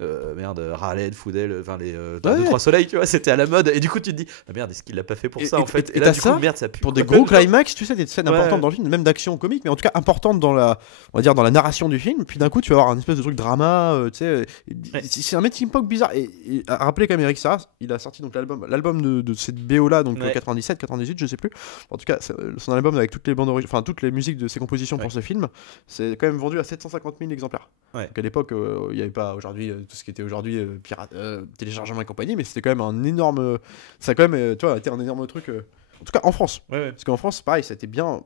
Raled, Foudel, enfin les Ouais. 2-3 soleils, tu vois, c'était à la mode, et du coup tu te dis ah merde, est-ce qu'il l'a pas fait pour Et- ça et- en fait, et là t'as du ça coup merde ça pue. Pour des gros climax, tu sais, des scènes Ouais. importantes dans le film, même d'action comique, mais en tout cas importantes dans on va dire dans la narration du film. Puis d'un coup, tu vas avoir un espèce de truc drama, tu sais. C'est un melting pot bizarre. Et à rappeler quand même, Eric Serra, il a sorti donc l'album de cette BO là, donc Ouais. 97, 98, je sais plus. En tout cas, son album avec toutes les bandes enfin toutes les musiques de ses compositions pour Ouais. ce film, c'est quand même vendu à 750 000 exemplaires. Ouais. Donc à l'époque, il n'y avait pas aujourd'hui tout ce qui était aujourd'hui téléchargement et compagnie, mais c'était quand même un énorme. Ça a quand même, tu vois, été un énorme truc. En tout cas, en France. Ouais. Parce qu'en France, pareil, ça a été bien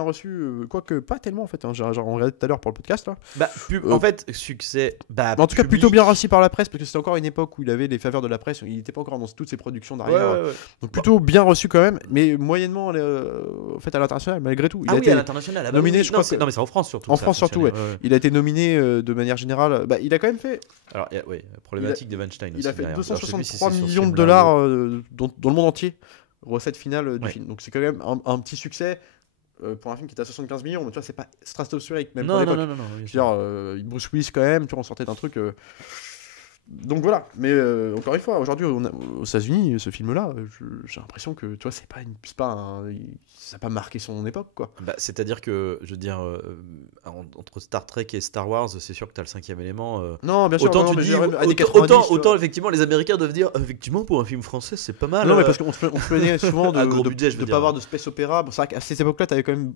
reçu, quoique pas tellement en fait. Hein, on regardait tout à l'heure pour le podcast là. Bah, en fait, succès. Bah, Mais en tout cas, public. plutôt bien reçu par la presse, parce que c'était encore une époque où il avait les faveurs de la presse. Il n'était pas encore dans toutes ses productions Ouais, derrière. ouais, ouais. Donc plutôt bien reçu quand même, mais moyennement en fait à l'international malgré tout. Il Ah a oui, été à l'international. Ah bah nominé, oui, je non, crois c'est- que- non, mais c'est en France surtout. en ça a France surtout, fonctionné, ouais. il a été nominé de manière générale. Bah, il a quand même fait. Alors, problématique de Weinstein aussi. Il a fait derrière. Alors, je sais plus si 263 c'est sur ce millions de film-là dollars ou- dans le monde entier, recette finale du Ouais. film. Donc c'est quand même un petit succès pour un film qui était à 75 millions. Mais tu vois, c'est pas stratosphérique même Non, pour non, l'époque. non, non, oui, Je veux dire, Bruce Willis quand même, tu vois, on sortait d'un truc. Donc voilà, mais encore une fois, aujourd'hui aux États-Unis, ce film-là, j'ai l'impression que tu vois, ça n'a pas marqué son époque, quoi. Bah, c'est-à-dire que, je veux dire, entre Star Trek et Star Wars, c'est sûr que t'as le 5e élément. Non, bien sûr, Autant non, tu mais dis, je dirais même années 90, tu vois. autant effectivement les Américains doivent dire, effectivement pour un film français c'est pas mal. Non, mais parce qu'on se plaignait souvent À gros budget, je veux de dire. pas avoir de space opéra. Bon, c'est vrai qu'à cette époque-là, t'avais quand même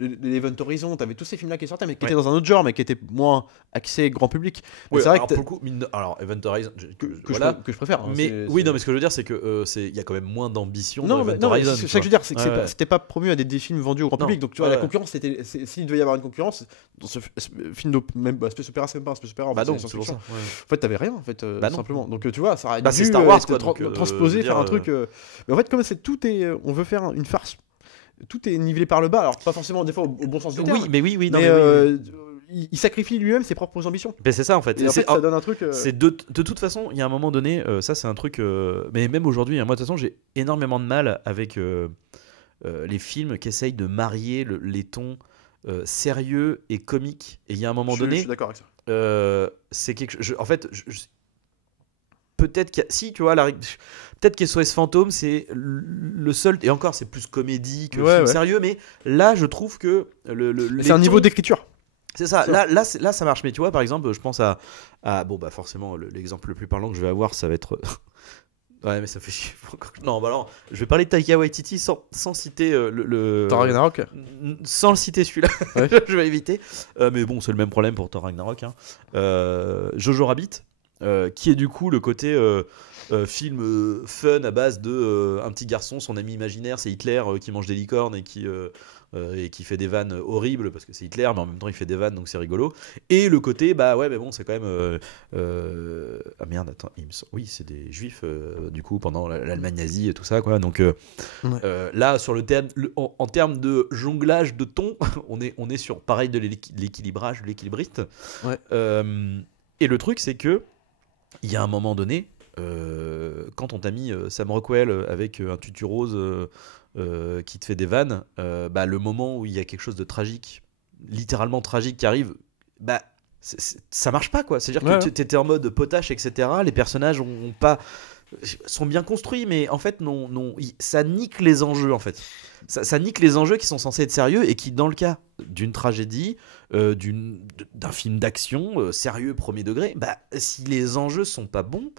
l'Event Horizon, t'avais tous ces films-là qui sortaient, mais qui Ouais. étaient dans un autre genre, mais qui étaient moins axés grand public. Mais Ouais, c'est vrai alors, que, pour le coup, alors Event Horizon, que je préfère. hein, mais c'est- oui, c'est- non, mais ce que je veux dire, c'est que il y a quand même moins d'ambition Non, dans mais, Event non, mais Horizon. c'est tu ça que je veux vois. dire, c'est que Ouais. c'était pas promu à des films vendus au grand Non. public. Donc tu vois, Ouais. la concurrence, s'il devait y avoir une concurrence, dans ce film même space opéra, c'est même pas un space opéra, en Bah fait, non, c'est c'est pour ça. ouais. En fait, t'avais rien, en fait, Bah non. simplement. Donc tu vois, ça aurait Bah, dû c'est Star Wars, être quoi, donc, transposé, je veux faire un dire, truc. Mais en fait, comme tout est, on veut faire une farce. Tout est nivelé par le bas, alors pas forcément des fois au bon sens du terme. Oui, mais oui, non, mais mais oui. il sacrifie lui-même ses propres ambitions. Mais c'est ça en fait. Et en C'est- fait, ça donne un truc. C'est de toute façon, il y a un moment donné, ça c'est un truc, mais même aujourd'hui, hein, moi de toute façon j'ai énormément de mal avec les films qui essayent de marier les tons sérieux et comiques. Et il y a un moment je donné, suis d'accord avec ça. c'est quelque chose. En fait, peut-être si tu vois, peut-être qu'SOS Fantôme c'est le seul, et encore c'est plus comédie que Ouais, film ouais. sérieux, mais là je trouve que C'est un niveau d'écriture. c'est ça, Ça. là ça marche. Mais tu vois, par exemple, je pense à bon, bah forcément, l'exemple le plus parlant que je vais avoir, ça va être. Ouais, mais ça fait chier. Non, bah alors, je vais parler de Taika Waititi sans citer le. Thor Ragnarok. Sans le citer celui-là, Ouais. je vais éviter. Mais bon, c'est le même problème pour Thor Ragnarok. Hein. Jojo Rabbit, qui est du coup le côté film fun à base de un petit garçon, son ami imaginaire, c'est Hitler qui mange des licornes et qui fait des vannes horribles parce que c'est Hitler, mais en même temps il fait des vannes donc c'est rigolo. Et le côté, bah ouais, mais bon, c'est quand même. Ah merde, attends, oui, c'est des juifs du coup pendant l'Allemagne nazie et tout ça, quoi. Donc là, sur le terme, en termes de jonglage de ton, on est sur pareil de l'équilibrage, l'équilibriste. Ouais. Et le truc, c'est que il y a un moment donné, quand on t'a mis Sam Rockwell avec un tutu rose qui te fait des vannes, bah, le moment où il y a quelque chose de tragique, littéralement tragique qui arrive, bah, ça marche pas, quoi. C'est-à-dire Ouais, que ouais. t'étais en mode potache, etc. Les personnages sont bien construits, mais en fait, ça nique les enjeux, en fait. Ça nique les enjeux qui sont censés être sérieux et qui, dans le cas d'une tragédie, d'un film d'action sérieux premier degré, bah, si les enjeux sont pas bons,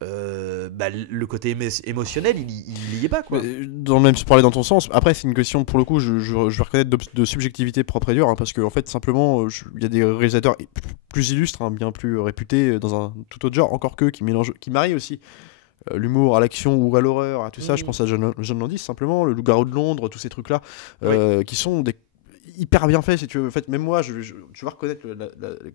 bah, le côté émotionnel, il y est pas, quoi. Même pour aller dans ton sens, après c'est une question pour le coup, je vais reconnaître de subjectivité propre et dure, hein, parce qu'en fait simplement il y a des réalisateurs plus illustres, hein, bien plus réputés dans un tout autre genre, encore qui marient aussi l'humour à l'action ou à l'horreur, à tout ça. Je pense à John Landis simplement, le Loup-garou de Londres, tous ces trucs là qui sont hyper bien faits, si tu veux. En fait, même moi, tu vas reconnaître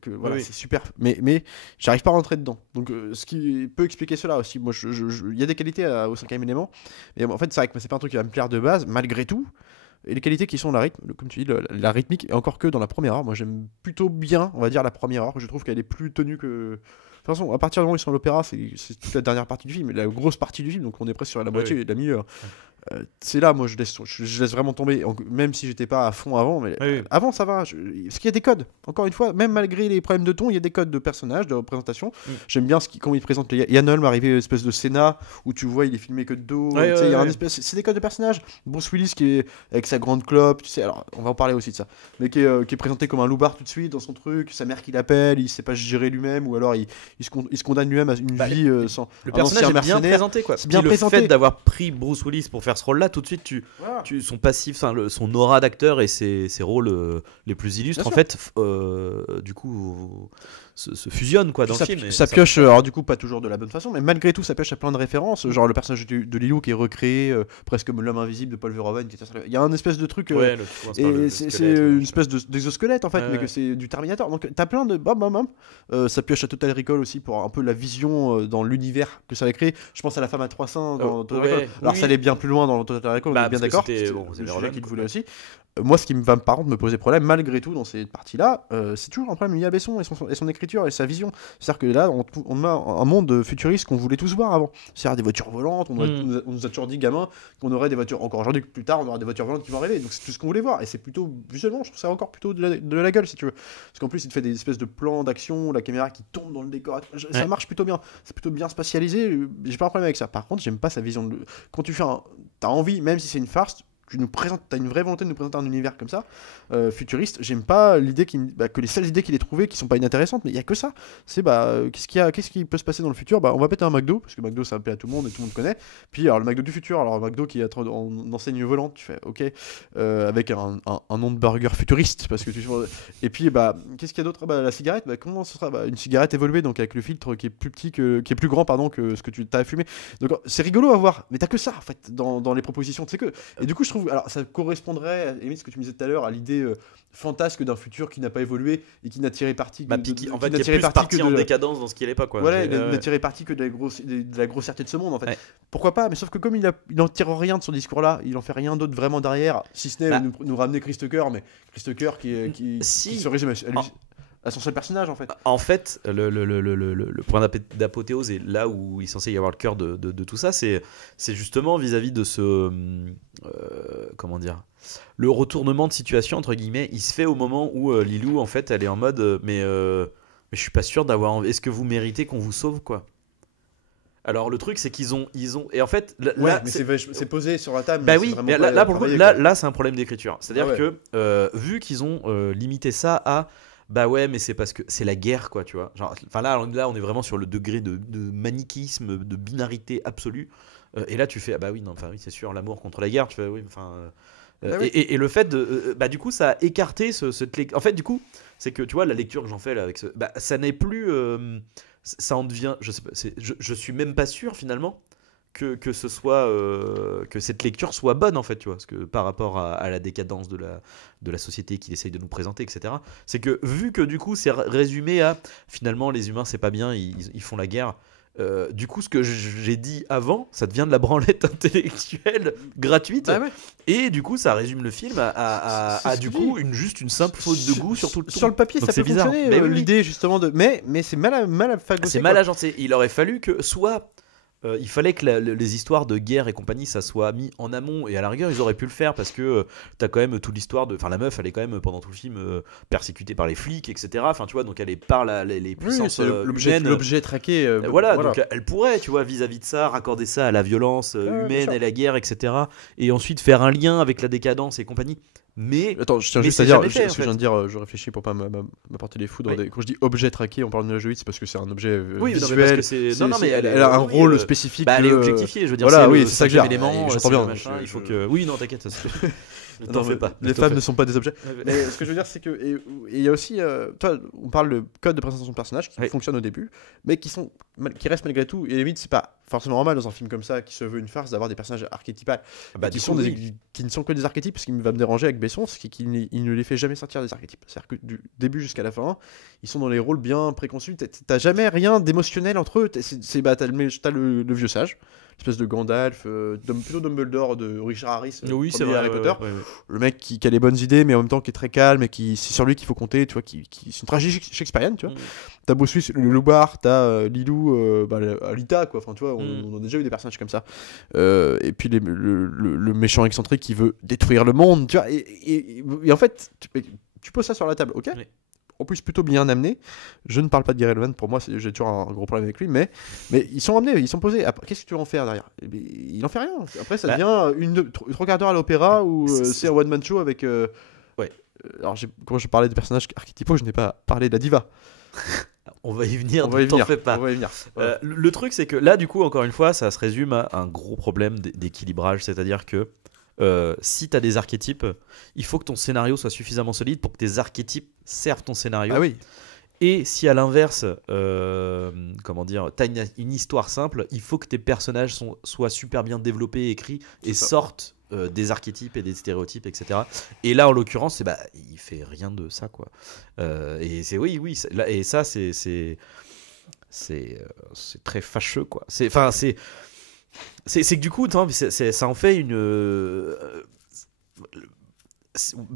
que voilà, Oui. c'est super, mais j'arrive pas à rentrer dedans. Donc, ce qui peut expliquer cela aussi. Moi, il y a des qualités au 5e élément, mais en fait, c'est vrai que c'est pas un truc qui va me plaire de base, malgré tout. Et les qualités qui sont la rythme, comme tu dis, la rythmique, et encore que dans la première heure, moi j'aime plutôt bien, on va dire, la première heure. Je trouve qu'elle est plus tenue que. De toute façon, à partir du moment où ils sont à l'opéra, c'est toute la dernière partie du film, la grosse partie du film, donc on est presque sur la moitié, la milieu. C'est là, moi, je laisse vraiment tomber, même si j'étais pas à fond avant, mais Oui. avant ça va, parce qu'il y a des codes. Encore une fois, même malgré les problèmes de ton, il y a des codes de personnages, de représentation. J'aime bien comment il présente Yann Holm, arrivé à une espèce de Sénat où tu vois, il est filmé que de dos. Ouais, tu sais, il y a ouais. un espèce, c'est des codes de personnages. Bruce Willis qui est avec sa grande clope, tu sais, alors on va en parler aussi de ça, mais qui est présenté comme un loupard tout de suite dans son truc, sa mère qui l'appelle, il sait pas se gérer lui-même, ou alors il se condamne lui-même à une vie sans. Le un personnage ancien est bien mercenaire. présenté, quoi. C'est bien Puis présenté. Le fait d'avoir pris Bruce Willis pour faire ce rôle-là, tout de suite, Voilà. son passif, son aura d'acteur et ses rôles les plus illustres, Bien en fait, du coup, se fusionnent, quoi, dans le film. Et Ça pioche, alors du coup pas toujours de la bonne façon, mais malgré tout ça pioche à plein de références, genre le personnage de Lilou qui est recréé, presque comme l'homme invisible de Paul Verhoeven, il y a un espèce de truc, Ouais, et c'est une espèce d'exosquelette en fait, mais que c'est du Terminator, donc t'as plein de ça pioche à Total Recall aussi pour un peu la vision dans l'univers que ça va créer. Je pense à la femme à 300 dans Total Recall. Alors ça allait bien plus loin dans Total Recall, on Bah, est bien parce que d'accord. c'était- C'était bon, le c'était sujet Roland, qu'il quoi. voulait aussi. Moi, ce qui va par contre me poser problème, malgré tout, dans cette partie-là, c'est toujours un problème lié à Besson et son écriture et sa vision. C'est-à-dire que là, on a un monde futuriste qu'on voulait tous voir avant. C'est-à-dire des voitures volantes, on nous a toujours dit, gamin, qu'on aurait des voitures, encore aujourd'hui, plus tard, on aura des voitures volantes qui vont arriver. Donc c'est tout ce qu'on voulait voir. Et c'est plutôt, visuellement, je trouve ça encore plutôt de la gueule, si tu veux. Parce qu'en plus, il te fait des espèces de plans d'action, la caméra qui tombe dans le décor. Ça marche plutôt bien. C'est plutôt bien spatialisé. J'ai pas un problème avec ça. Par contre, j'aime pas sa vision. Quand tu fais t'as envie, même si c'est une farce, tu nous présentes, t'as une vraie volonté de nous présenter un univers comme ça, futuriste. J'aime pas l'idée que les seules idées qu'il ait trouvées qui sont pas inintéressantes, mais il y a que ça. C'est qu'est-ce qui peut se passer dans le futur. On va péter un McDo parce que McDo ça plaît à tout le monde et tout le monde connaît. Puis alors le McDo du futur, alors McDo qui est en enseigne volante, tu fais ok, avec un nom de burger futuriste parce que et puis qu'est-ce qu'il y a d'autre? La cigarette, comment ce sera? Une cigarette évoluée, donc avec le filtre qui est plus petit qui est plus grand que ce que tu t'as fumé. Donc c'est rigolo à voir, mais t'as que ça en fait dans les propositions. Tu sais que et du coup je trouve, alors ça correspondrait à ce que tu me disais tout à l'heure à l'idée fantasque d'un futur qui n'a pas évolué et qui n'a tiré parti en fait, qui est plus parti en décadence dans ce qu'il est pas, quoi. Voilà, il n'a tiré parti que de la grossièreté de ce monde en fait. Ouais. Pourquoi pas, mais sauf que comme il en tire rien de son discours là, il en fait rien d'autre vraiment derrière, si ce n'est nous ramener Chris Tucker, mais Chris Tucker qui se résume à son seul personnage en fait. En fait, le point d'apothéose et là où il est censé y avoir le cœur de tout ça, c'est justement vis-à-vis de ce comment dire, le retournement de situation entre guillemets. Il se fait au moment où Lilou en fait elle est en mode mais je suis pas sûr d'avoir. Est-ce que vous méritez qu'on vous sauve, quoi? Alors le truc c'est qu'ils ont et en fait là mais c'est posé sur la table. Bah oui, mais là pour le coup là c'est un problème d'écriture. C'est-à-dire que vu qu'ils ont limité ça à bah ouais, mais c'est parce que c'est la guerre, quoi, tu vois. Genre, enfin là, on est vraiment sur le degré de manichéisme, de binarité absolue. Et là, tu fais ah bah oui, non, enfin oui, c'est sûr, l'amour contre la guerre. Tu fais oui, enfin. Oui. Et le fait de, du coup, ça a écarté en fait, du coup, c'est que tu vois la lecture que j'en fais là avec ça n'est plus, ça en devient, je sais pas, je suis même pas sûr finalement que ce soit que cette lecture soit bonne en fait, tu vois, parce que par rapport à la décadence de la société qu'il essaye de nous présenter, etc. C'est que vu que du coup c'est résumé à finalement les humains c'est pas bien, ils font la guerre. Du coup, ce que j'ai dit avant, ça devient de la branlette intellectuelle gratuite, et du coup, ça résume le film à du coup une simple faute de goût sur tout le. Sur le papier, donc ça peut fonctionner. L'idée justement mais c'est mal à fagoter. C'est mal agencé. Il aurait fallu que soit il fallait que les histoires de guerre et compagnie ça soit mis en amont, et à la rigueur ils auraient pu le faire parce que t'as quand même toute l'histoire enfin la meuf elle est quand même pendant tout le film persécutée par les flics, etc. Enfin tu vois, donc elle est par les puissances l'objet traqué, voilà, donc elle pourrait, tu vois, vis-à-vis de ça raccorder ça à la violence humaine et la guerre, etc. et ensuite faire un lien avec la décadence et compagnie. Mais attends, je tiens juste à dire ce que je viens de dire, je réfléchis pour pas m'apporter les foudres. Quand je dis objet traqué, on parle de la Joïde, c'est parce que c'est un objet visuel. Non, mais elle a un rôle spécifique. Elle est objectifiée, je veux dire. Voilà, oui, c'est ça que j'ai. J'entends bien. Il faut que. Oui, non, t'inquiète. Ne t'en fais pas. Les femmes ne sont pas des objets. Mais ce que je veux dire, c'est que il y a aussi, toi, on parle de code de présentation de personnages qui fonctionnent au début, mais qui restent malgré tout. Et limite, c'est pas forcément normal dans un film comme ça qui se veut une farce d'avoir des personnages archétypales qui ne sont que des archétypes. Ce qui va me déranger avec Besson, c'est qu'il ne les fait jamais sortir des archétypes. C'est-à-dire que du début jusqu'à la fin, ils sont dans les rôles bien préconçus. T'as jamais rien d'émotionnel entre eux. T'as le vieux sage, espèce de Gandalf, plutôt Dumbledore de Richard Harris, oui, c'est vrai, Harry Potter. Le mec qui a les bonnes idées, mais en même temps qui est très calme et c'est sur lui qu'il faut compter, tu vois, c'est une tragédie shakespearienne, tu vois. T'as Bossuis, le loupard, t'as Lilou, Alita, quoi. Enfin, tu vois, on a déjà eu des personnages comme ça. Et puis le méchant excentrique qui veut détruire le monde, tu vois. Et en fait, tu poses ça sur la table, ok. En plus plutôt bien amené. Je ne parle pas de Gary Oldman, pour moi j'ai toujours un gros problème avec lui, mais ils sont amenés, ils sont posés. Après, qu'est-ce que tu vas en faire derrière? Il en fait rien. Après ça devient 3 quarts d'heure à l'opéra où c'est un one man show avec alors quand je parlais de personnages archétypaux, je n'ai pas parlé de la diva. On va y venir, t'en fais pas. Voilà. Le truc c'est que là du coup encore une fois ça se résume à un gros problème d'équilibrage, c'est-à-dire que si tu as des archétypes, il faut que ton scénario soit suffisamment solide pour que tes archétypes servent ton scénario. Ah oui. Et si à l'inverse, comment dire, tu as une histoire simple, il faut que tes personnages soient super bien développés, écrits et sortent des archétypes et des stéréotypes, etc. Et là, en l'occurrence, il fait rien de ça, quoi. Et c'est et ça, c'est très fâcheux, quoi. c'est que du coup, ça en fait une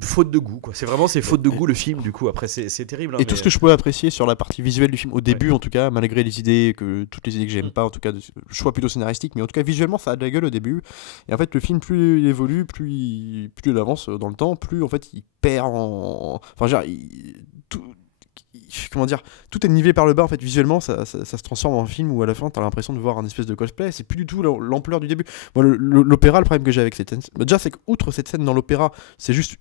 faute de goût, quoi. C'est faute de goût le film, du coup. Après, c'est terrible. Et tout ce que je pouvais apprécier sur la partie visuelle du film, au début en tout cas, malgré toutes les idées que j'aime pas, en tout cas, choix plutôt scénaristique, mais en tout cas, visuellement, ça a de la gueule au début. Et en fait, le film, plus il évolue, plus il avance dans le temps, plus en fait, il perd en. Enfin, genre, comment dire, tout est nivelé par le bas en fait, visuellement ça se transforme en film où à la fin t'as l'impression de voir un espèce de cosplay, c'est plus du tout l'ampleur du début. Moi l'opéra, le problème que j'ai avec cette scène, déjà c'est qu'outre cette scène dans l'opéra, c'est juste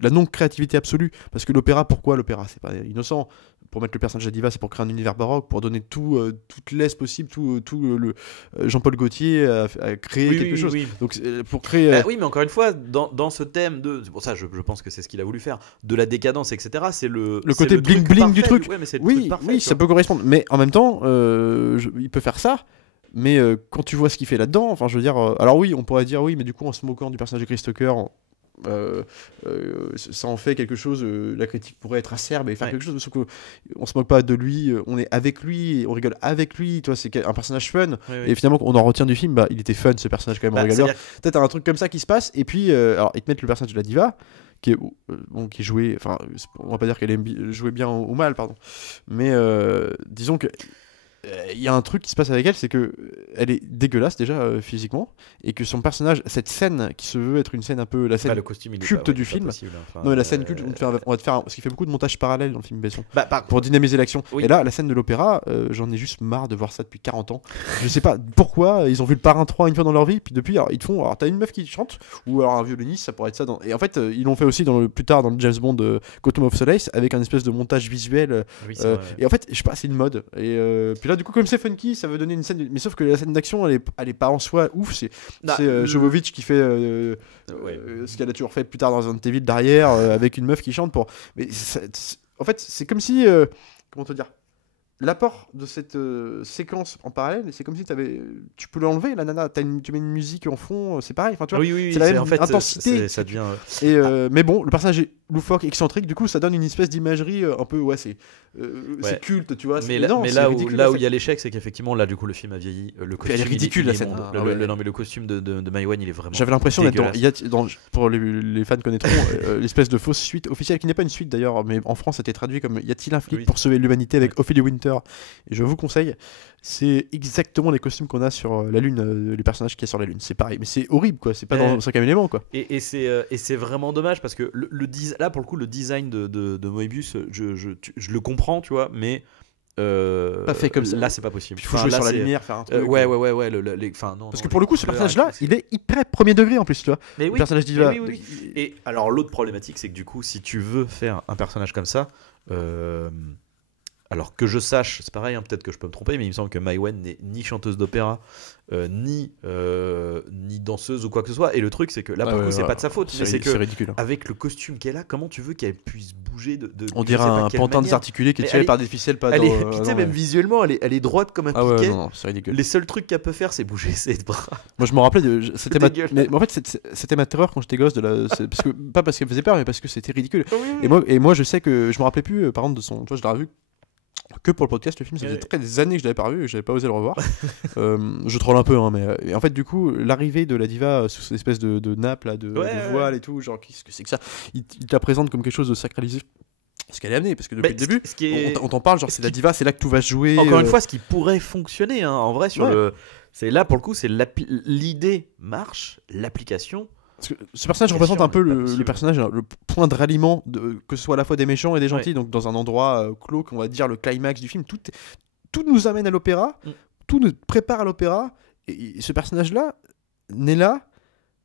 la non-créativité absolue, parce que l'opéra, pourquoi l'opéra? C'est pas innocent, pour mettre le personnage de Diva, c'est pour créer un univers baroque, pour donner toute l'aise possible, le Jean-Paul Gaultier a créé quelque chose. Donc pour créer oui, mais encore une fois, dans ce thème de, c'est pour ça je pense que c'est ce qu'il a voulu faire, de la décadence, etc. C'est le côté bling bling du truc. Ouais, mais c'est le truc parfait, ça peut correspondre, mais en même temps il peut faire ça. Mais quand tu vois ce qu'il fait là-dedans, enfin je veux dire, alors oui, on pourrait dire oui, mais du coup en se moquant du personnage de Chris Tucker, ça en fait quelque chose, la critique pourrait être acerbe et faire quelque chose, sauf qu'on se moque pas de lui, on est avec lui, on rigole avec lui, toi c'est un personnage fun, et finalement on en retient du film, il était fun ce personnage quand même, on rigole. Peut-être un truc comme ça qui se passe, et puis alors ils te mettent le personnage de la diva qui est joué, enfin on va pas dire qu'elle est jouée bien ou mal, pardon, mais disons que il y a un truc qui se passe avec elle, c'est que elle est dégueulasse déjà physiquement, et que son personnage, cette scène qui se veut être une scène un peu la scène culte du film, non mais la scène culte, on va te faire parce qu'il fait beaucoup de montage parallèle dans le film Besson pour dynamiser l'action, et là la scène de l'opéra, j'en ai juste marre de voir ça depuis 40 ans, je sais pas pourquoi, ils ont vu le Parrain 3 une fois dans leur vie, puis depuis alors, ils te font, alors t'as une meuf qui chante, ou alors un violoniste, ça pourrait être ça et en fait ils l'ont fait aussi plus tard dans le James Bond Quantum of Solace, avec un espèce de montage visuel, et en fait je sais pas, c'est une mode, et puis là du coup comme c'est funky, ça veut donner une scène, mais sauf que la scène d'action elle est pas en soi ouf, c'est Jovovich qui fait ce qu'elle a toujours fait plus tard dans un Evil derrière, avec une meuf qui chante mais en fait c'est comme si comment te dire, l'apport de cette séquence en parallèle, c'est comme si tu peux l'enlever, la nana, tu mets une musique en fond, c'est pareil, enfin tu vois, c'est la même intensité, ça devient mais bon, le personnage est loufoque, excentrique, du coup ça donne une espèce d'imagerie un peu c'est culte, tu vois, mais là où il y a l'échec, c'est qu'effectivement là du coup le film a vieilli, le costume elle est ridicule, la scène. Non mais le costume de Maïwenn, il est vraiment, j'avais l'impression d'être pour les fans connaîtront l'espèce de fausse suite officielle qui n'est pas une suite d'ailleurs, mais en France c'était traduit comme y a-t-il un flic pour sauver l'humanité avec Ophélie Winter, et je vous conseille, c'est exactement les costumes qu'on a sur la Lune, les personnages qu'il y a sur la Lune, c'est pareil, mais c'est horrible quoi, c'est pas dans le 5e élément quoi. Et c'est vraiment dommage parce que là pour le coup le design de Moebius, je le comprends, tu vois, mais pas fait comme ça. Là c'est pas possible. Il faut jouer sur la lumière, faire un truc. Ouais. non, parce que pour le coup ce personnage là, il est hyper premier degré en plus, tu vois. Mais le personnage d'Iva. Oui. Et alors l'autre problématique, c'est que du coup si tu veux faire un personnage comme ça, alors que je sache, c'est pareil, hein, peut-être que je peux me tromper, mais il me semble que Maïwenn n'est ni chanteuse d'opéra, ni danseuse ou quoi que ce soit. Et le truc, c'est que là, pour le coup, c'est pas de sa faute. C'est ridicule. Avec le costume qu'elle a, comment tu veux qu'elle puisse bouger on dirait un pantin désarticulé qui est tiré par des ficelles. Même visuellement, elle est droite comme un piquet. Non, c'est ridicule. Les seuls trucs qu'elle peut faire, c'est bouger ses bras. Moi, je me rappelais mais en fait, c'était ma terreur quand j'étais gosse. Pas parce qu'elle me faisait peur, mais parce que c'était ridicule. Et moi, je sais que je me rappelais plus, par exemple, de son. Tu vois, je l'ai revu que pour le podcast, le film, ça faisait des années que je l'avais pas revu, j'avais pas osé le revoir. Je troll un peu, hein, mais en fait, du coup, l'arrivée de la diva sous cette espèce de nappe là, de voile et tout, genre qu'est-ce que c'est que ça, il te la présente comme quelque chose de sacralisé. Ce qu'elle est amenée, parce que depuis le début, on t'en parle, genre c'est la diva, c'est là que tout va se jouer. Encore une fois, ce qui pourrait fonctionner, hein, en vrai, c'est là pour le coup, c'est l'idée marche, l'application. Parce que ce personnage représente un peu le personnage, le point de ralliement, que ce soit à la fois des méchants et des gentils, donc dans un endroit clos, qu'on va dire le climax du film. Tout nous amène à l'opéra, tout nous prépare à l'opéra, et ce personnage-là n'est là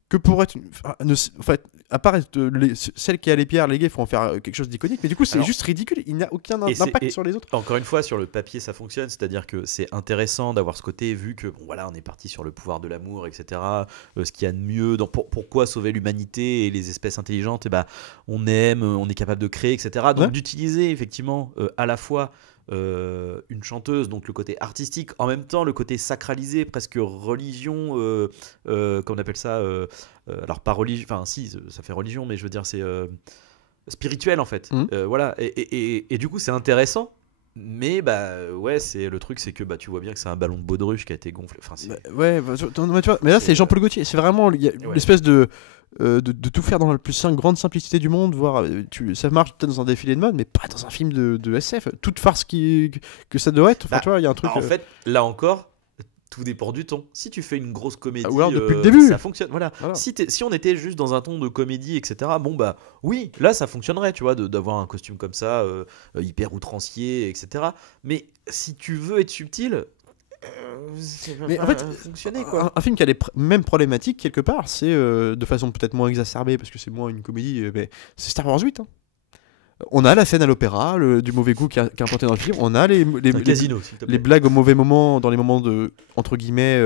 que pour être en fait, à part celle qui a les pierres léguées, il faut en faire quelque chose d'iconique, mais du coup c'est juste ridicule, il n'a aucun impact sur les autres. Encore une fois, sur le papier ça fonctionne, c'est-à-dire que c'est intéressant d'avoir ce côté, vu que bon, voilà, on est parti sur le pouvoir de l'amour, etc. Ce qu'il y a de mieux, pourquoi sauver l'humanité et les espèces intelligentes, et on aime, on est capable de créer, etc. Donc d'utiliser effectivement à la fois une chanteuse, donc le côté artistique, en même temps le côté sacralisé, presque religion, comment on appelle ça, alors pas religion, enfin si ça fait religion, mais je veux dire c'est spirituel en fait. Voilà, et du coup c'est intéressant, Mais ouais, c'est le truc, c'est que tu vois bien que c'est un ballon de baudruche qui a été gonflé. Enfin, c'est... Ouais, tu vois, mais là c'est Jean-Paul Gaultier, c'est vraiment l'espèce de tout faire dans la plus grande simplicité du monde, voire ça marche peut-être dans un défilé de mode, mais pas dans un film de SF. Toute farce que ça doit être. Enfin, tu vois, il y a un truc. En fait, là encore, tout dépend du ton. Si tu fais une grosse comédie, alors, depuis le début, ça fonctionne. Voilà. Si on était juste dans un ton de comédie, etc. Oui, là ça fonctionnerait, tu vois, d'avoir un costume comme ça, hyper outrancier, etc. Mais si tu veux être subtil. Mais en fait, fonctionner, quoi. Un film qui a les mêmes problématiques quelque part, c'est de façon peut-être moins exacerbée parce que c'est moins une comédie, mais c'est Star Wars 8. On a la scène à l'opéra, du mauvais goût qui est implanté dans le film. On a les casino, les blagues au mauvais moment, dans les moments de entre guillemets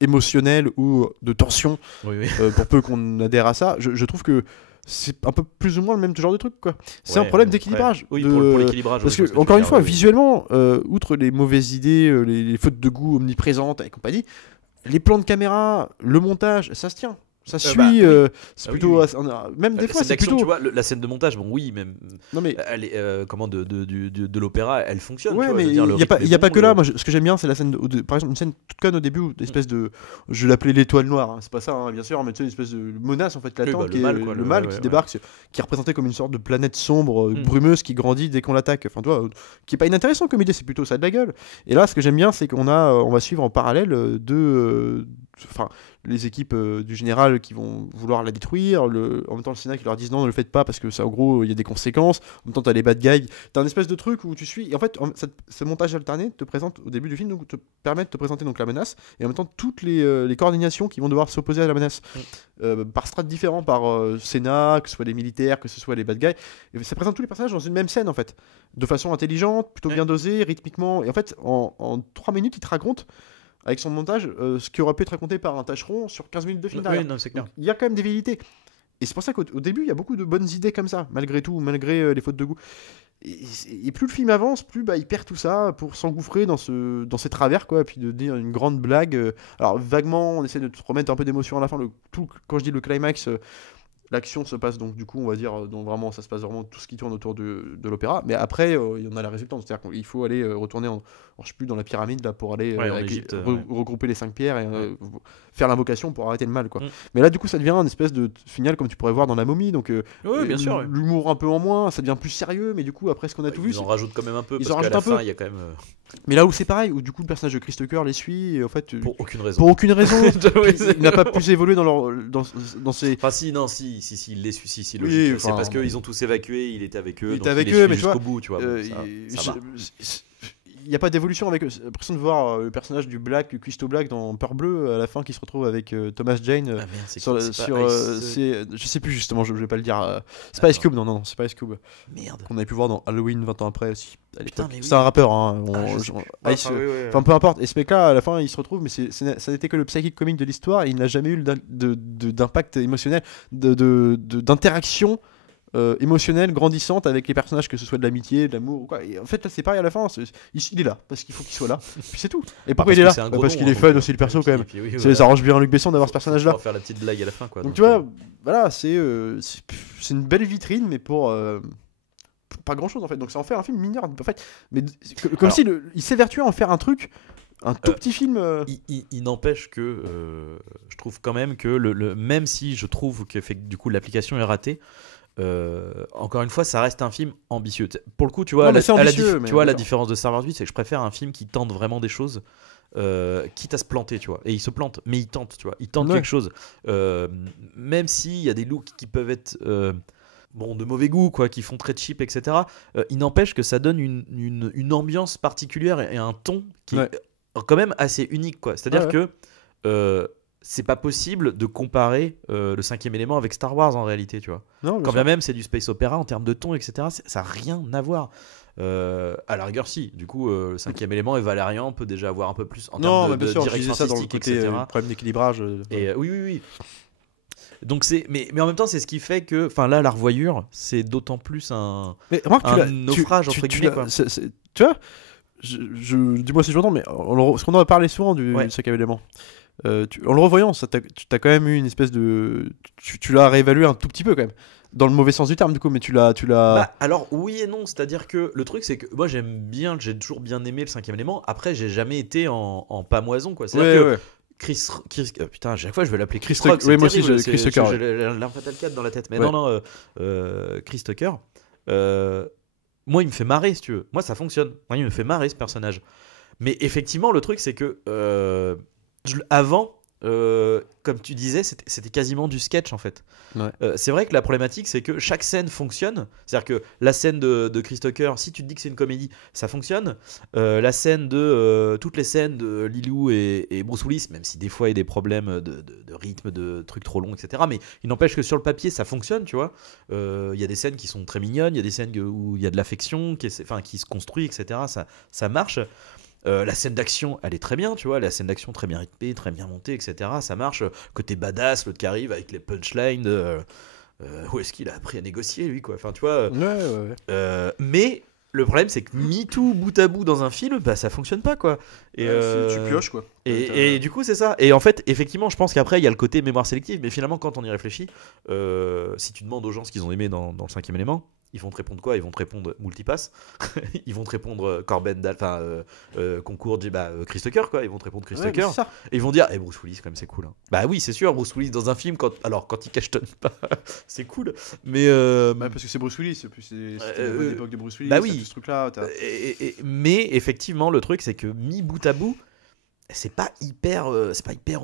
émotionnels ou de tension. Oui. Pour peu qu'on adhère à ça, je trouve que c'est un peu plus ou moins le même genre de truc, quoi. C'est un problème d'équilibrage. Oui, pour l'équilibrage. Parce que encore une fois, visuellement, outre les mauvaises idées, les fautes de goût omniprésentes et compagnie, les plans de caméra, le montage, ça se tient. Ça suit, c'est plutôt. Même des fois, c'est plutôt. Tu vois, la scène de montage, même. Non, mais. Elle est, de l'opéra, elle fonctionne. Ouais, tu vois, mais il n'y a pas que là. Moi, ce que j'aime bien, c'est la scène. Par exemple, une scène toute conne au début, une espèce de. Je l'appelais l'étoile noire. C'est pas ça, bien sûr, mais tu sais, une espèce de menace en fait latente. Le mal qui débarque, qui est représenté comme une sorte de planète sombre, brumeuse, qui grandit dès qu'on l'attaque. Enfin, tu vois, qui est pas inintéressant comme idée, c'est plutôt ça a de la gueule. Et là, ce que j'aime bien, c'est qu'on va suivre en parallèle les équipes du général qui vont vouloir la détruire, en même temps le Sénat qui leur disent non, ne le faites pas parce que ça, en gros, il y a des conséquences. En même temps, t'as les bad guys. T'as un espèce de truc où tu suis. Et en fait, ce montage alterné te présente au début du film, donc te permet de te présenter donc la menace et en même temps toutes les coordinations qui vont devoir s'opposer à la menace par strates différents, par Sénat, que ce soit les militaires, que ce soit les bad guys. Et ça présente tous les personnages dans une même scène en fait, de façon intelligente, plutôt bien dosée, rythmiquement. Et en fait, en 3 minutes, il te raconte avec son montage, ce qui aurait pu être raconté par un tâcheron sur 15 minutes de film derrière. Non, c'est clair. Il y a quand même des velléités. Et c'est pour ça qu'au début, il y a beaucoup de bonnes idées comme ça, malgré tout, malgré les fautes de goût. Et plus le film avance, plus il perd tout ça pour s'engouffrer dans ces travers, quoi, et puis de dire une grande blague. Alors, vaguement, on essaie de remettre un peu d'émotion à la fin. Quand je dis le climax, l'action se passe donc, du coup, on va dire, donc vraiment, ça se passe vraiment tout ce qui tourne autour de l'opéra. Mais après, il y en a la résultante. C'est-à-dire qu'il faut aller retourner je sais plus, dans la pyramide là, pour aller regrouper les 5 pierres et faire l'invocation pour arrêter le mal, quoi. Mais là, du coup, ça devient une espèce de final comme tu pourrais voir dans La Momie. Donc, bien sûr. L'humour un peu en moins, ça devient plus sérieux. Mais du coup, après ce qu'on a tout vu. Ils en rajoutent quand même un peu. Ils parce en rajoutent qu'à la un peu. fin, il y a quand même. Mais là où c'est pareil, où du coup, le personnage de Chris Tucker les suit. Et en fait, pour aucune raison. Pour aucune raison. Il n'a pas pu évoluer dans ses. Enfin, si, il les suit, si, oui, logique. C'est parce qu'ils ont tous évacué, il était avec eux. Il était avec eux, mais tu vois. Jusqu'au bout, tu vois. Ça va. Il n'y a pas d'évolution avec eux. J'ai l'impression de voir le personnage du Cuisto Black dans Peur Bleue à la fin qui se retrouve avec Thomas Jane je sais plus justement, je vais pas le dire. C'est pas Ice Cube, non, c'est pas Ice Cube. Merde. Qu'on avait pu voir dans Halloween 20 ans après aussi. Putain, mais oui. C'est un rappeur, hein. Enfin, peu importe. Et ce mec-là, à la fin, il se retrouve, mais ça n'était que le psychic comique de l'histoire. Et il n'a jamais eu d'impact émotionnel, d'interaction émotionnelle grandissante avec les personnages, que ce soit de l'amitié, de l'amour ou quoi. Et en fait là c'est pareil à la fin, il est là parce qu'il faut qu'il soit là, puis c'est tout. Et pourquoi il est là? Parce qu'il est fun aussi, le perso quand même. Ça arrange bien Luc Besson d'avoir ce personnage là. On va faire la petite blague à la fin, quoi. Donc tu vois, voilà, c'est une belle vitrine, mais pour pas grand chose en fait. Donc ça en fait un film mineur en fait, mais comme si il s'évertuait à en faire un truc. Un tout petit film. Il n'empêche que je trouve quand même que même si je trouve que du coup l'application est ratée, encore une fois, ça reste un film ambitieux. Pour le coup, tu vois, la différence de Star Wars 8, c'est que je préfère un film qui tente vraiment des choses, quitte à se planter, tu vois. Et il se plante, mais il tente, tu vois. Il tente quelque chose. Même s'il y a des looks qui peuvent être de mauvais goût, quoi, qui font très cheap, etc. Il n'empêche que ça donne une ambiance particulière et un ton qui est quand même assez unique, quoi. C'est-à-dire que c'est pas possible de comparer le 5e élément avec Star Wars en réalité, tu vois. Quand bien même c'est du space opéra en termes de ton, etc. Ça n'a rien à voir. À la rigueur, si. Du coup, le 5e élément et Valérian peut déjà avoir un peu plus en termes de direction artistique, etc. Problème d'équilibrage. Et oui. Donc mais en même temps, c'est ce qui fait que, enfin là, la revoyure, c'est d'autant plus un naufrage entre guillemets, quoi. Tu vois, dis-moi si j'entends, mais ce qu'on en a parlé souvent du 5e élément. En le revoyant, tu as quand même eu une espèce de. Tu l'as réévalué un tout petit peu quand même. Dans le mauvais sens du terme, du coup, mais tu l'as. Bah, alors, oui et non, c'est-à-dire que le truc, c'est que moi j'ai toujours bien aimé le cinquième élément. Après, j'ai jamais été en pamoison, quoi. C'est-à-dire que Chris putain, à chaque fois je vais l'appeler Chris Rock. Oui, moi aussi, Chris Tucker. J'ai l'Infatal 4 dans la tête. Mais Ouais. non, Chris Tucker, moi il me fait marrer, si tu veux. Moi ça fonctionne. Moi il me fait marrer ce personnage. Mais effectivement, le truc, c'est que avant. Comme tu disais, c'était quasiment du sketch en fait. Ouais. C'est vrai que la problématique, c'est que chaque scène fonctionne. C'est-à-dire que la scène de Chris Tucker, si tu te dis que c'est une comédie, ça fonctionne. La scène toutes les scènes de Lilou et Bruce Willis, même si des fois il y a des problèmes de rythme, de trucs trop longs, etc. Mais il n'empêche que sur le papier, ça fonctionne, tu vois. Il y a des scènes qui sont très mignonnes, il y a des scènes où il y a de l'affection qui se construit, etc. Ça marche. La scène d'action, elle est très bien, tu vois. La scène d'action très bien rythmée, très bien montée, etc. Ça marche. Côté badass, l'autre qui arrive avec les punchlines. Où est-ce qu'il a appris à négocier, lui, quoi. Enfin, tu vois. Ouais. Mais le problème, c'est que mis tout bout à bout dans un film, bah ça fonctionne pas, quoi. Et Tu pioches, quoi. et du coup, c'est ça. Et en fait, effectivement, je pense qu'après, il y a le côté mémoire sélective. Mais finalement, quand on y réfléchit, si tu demandes aux gens ce qu'ils ont aimé dans le cinquième élément, ils vont te répondre quoi? Ils vont te répondre multipass. Ils vont te répondre Corben, concours, Chris Tucker, quoi. Ils vont te répondre Chris Tucker. Et ils vont dire, Bruce Willis, quand même, c'est cool. Hein. Bah oui, c'est sûr, Bruce Willis dans un film, quand il cachetonne pas, c'est cool. Mais parce que c'est Bruce Willis, c'était l'époque de Bruce Willis. Bah oui. Tout ce truc-là. Mais effectivement, le truc, c'est que mis bout à bout, c'est pas hyper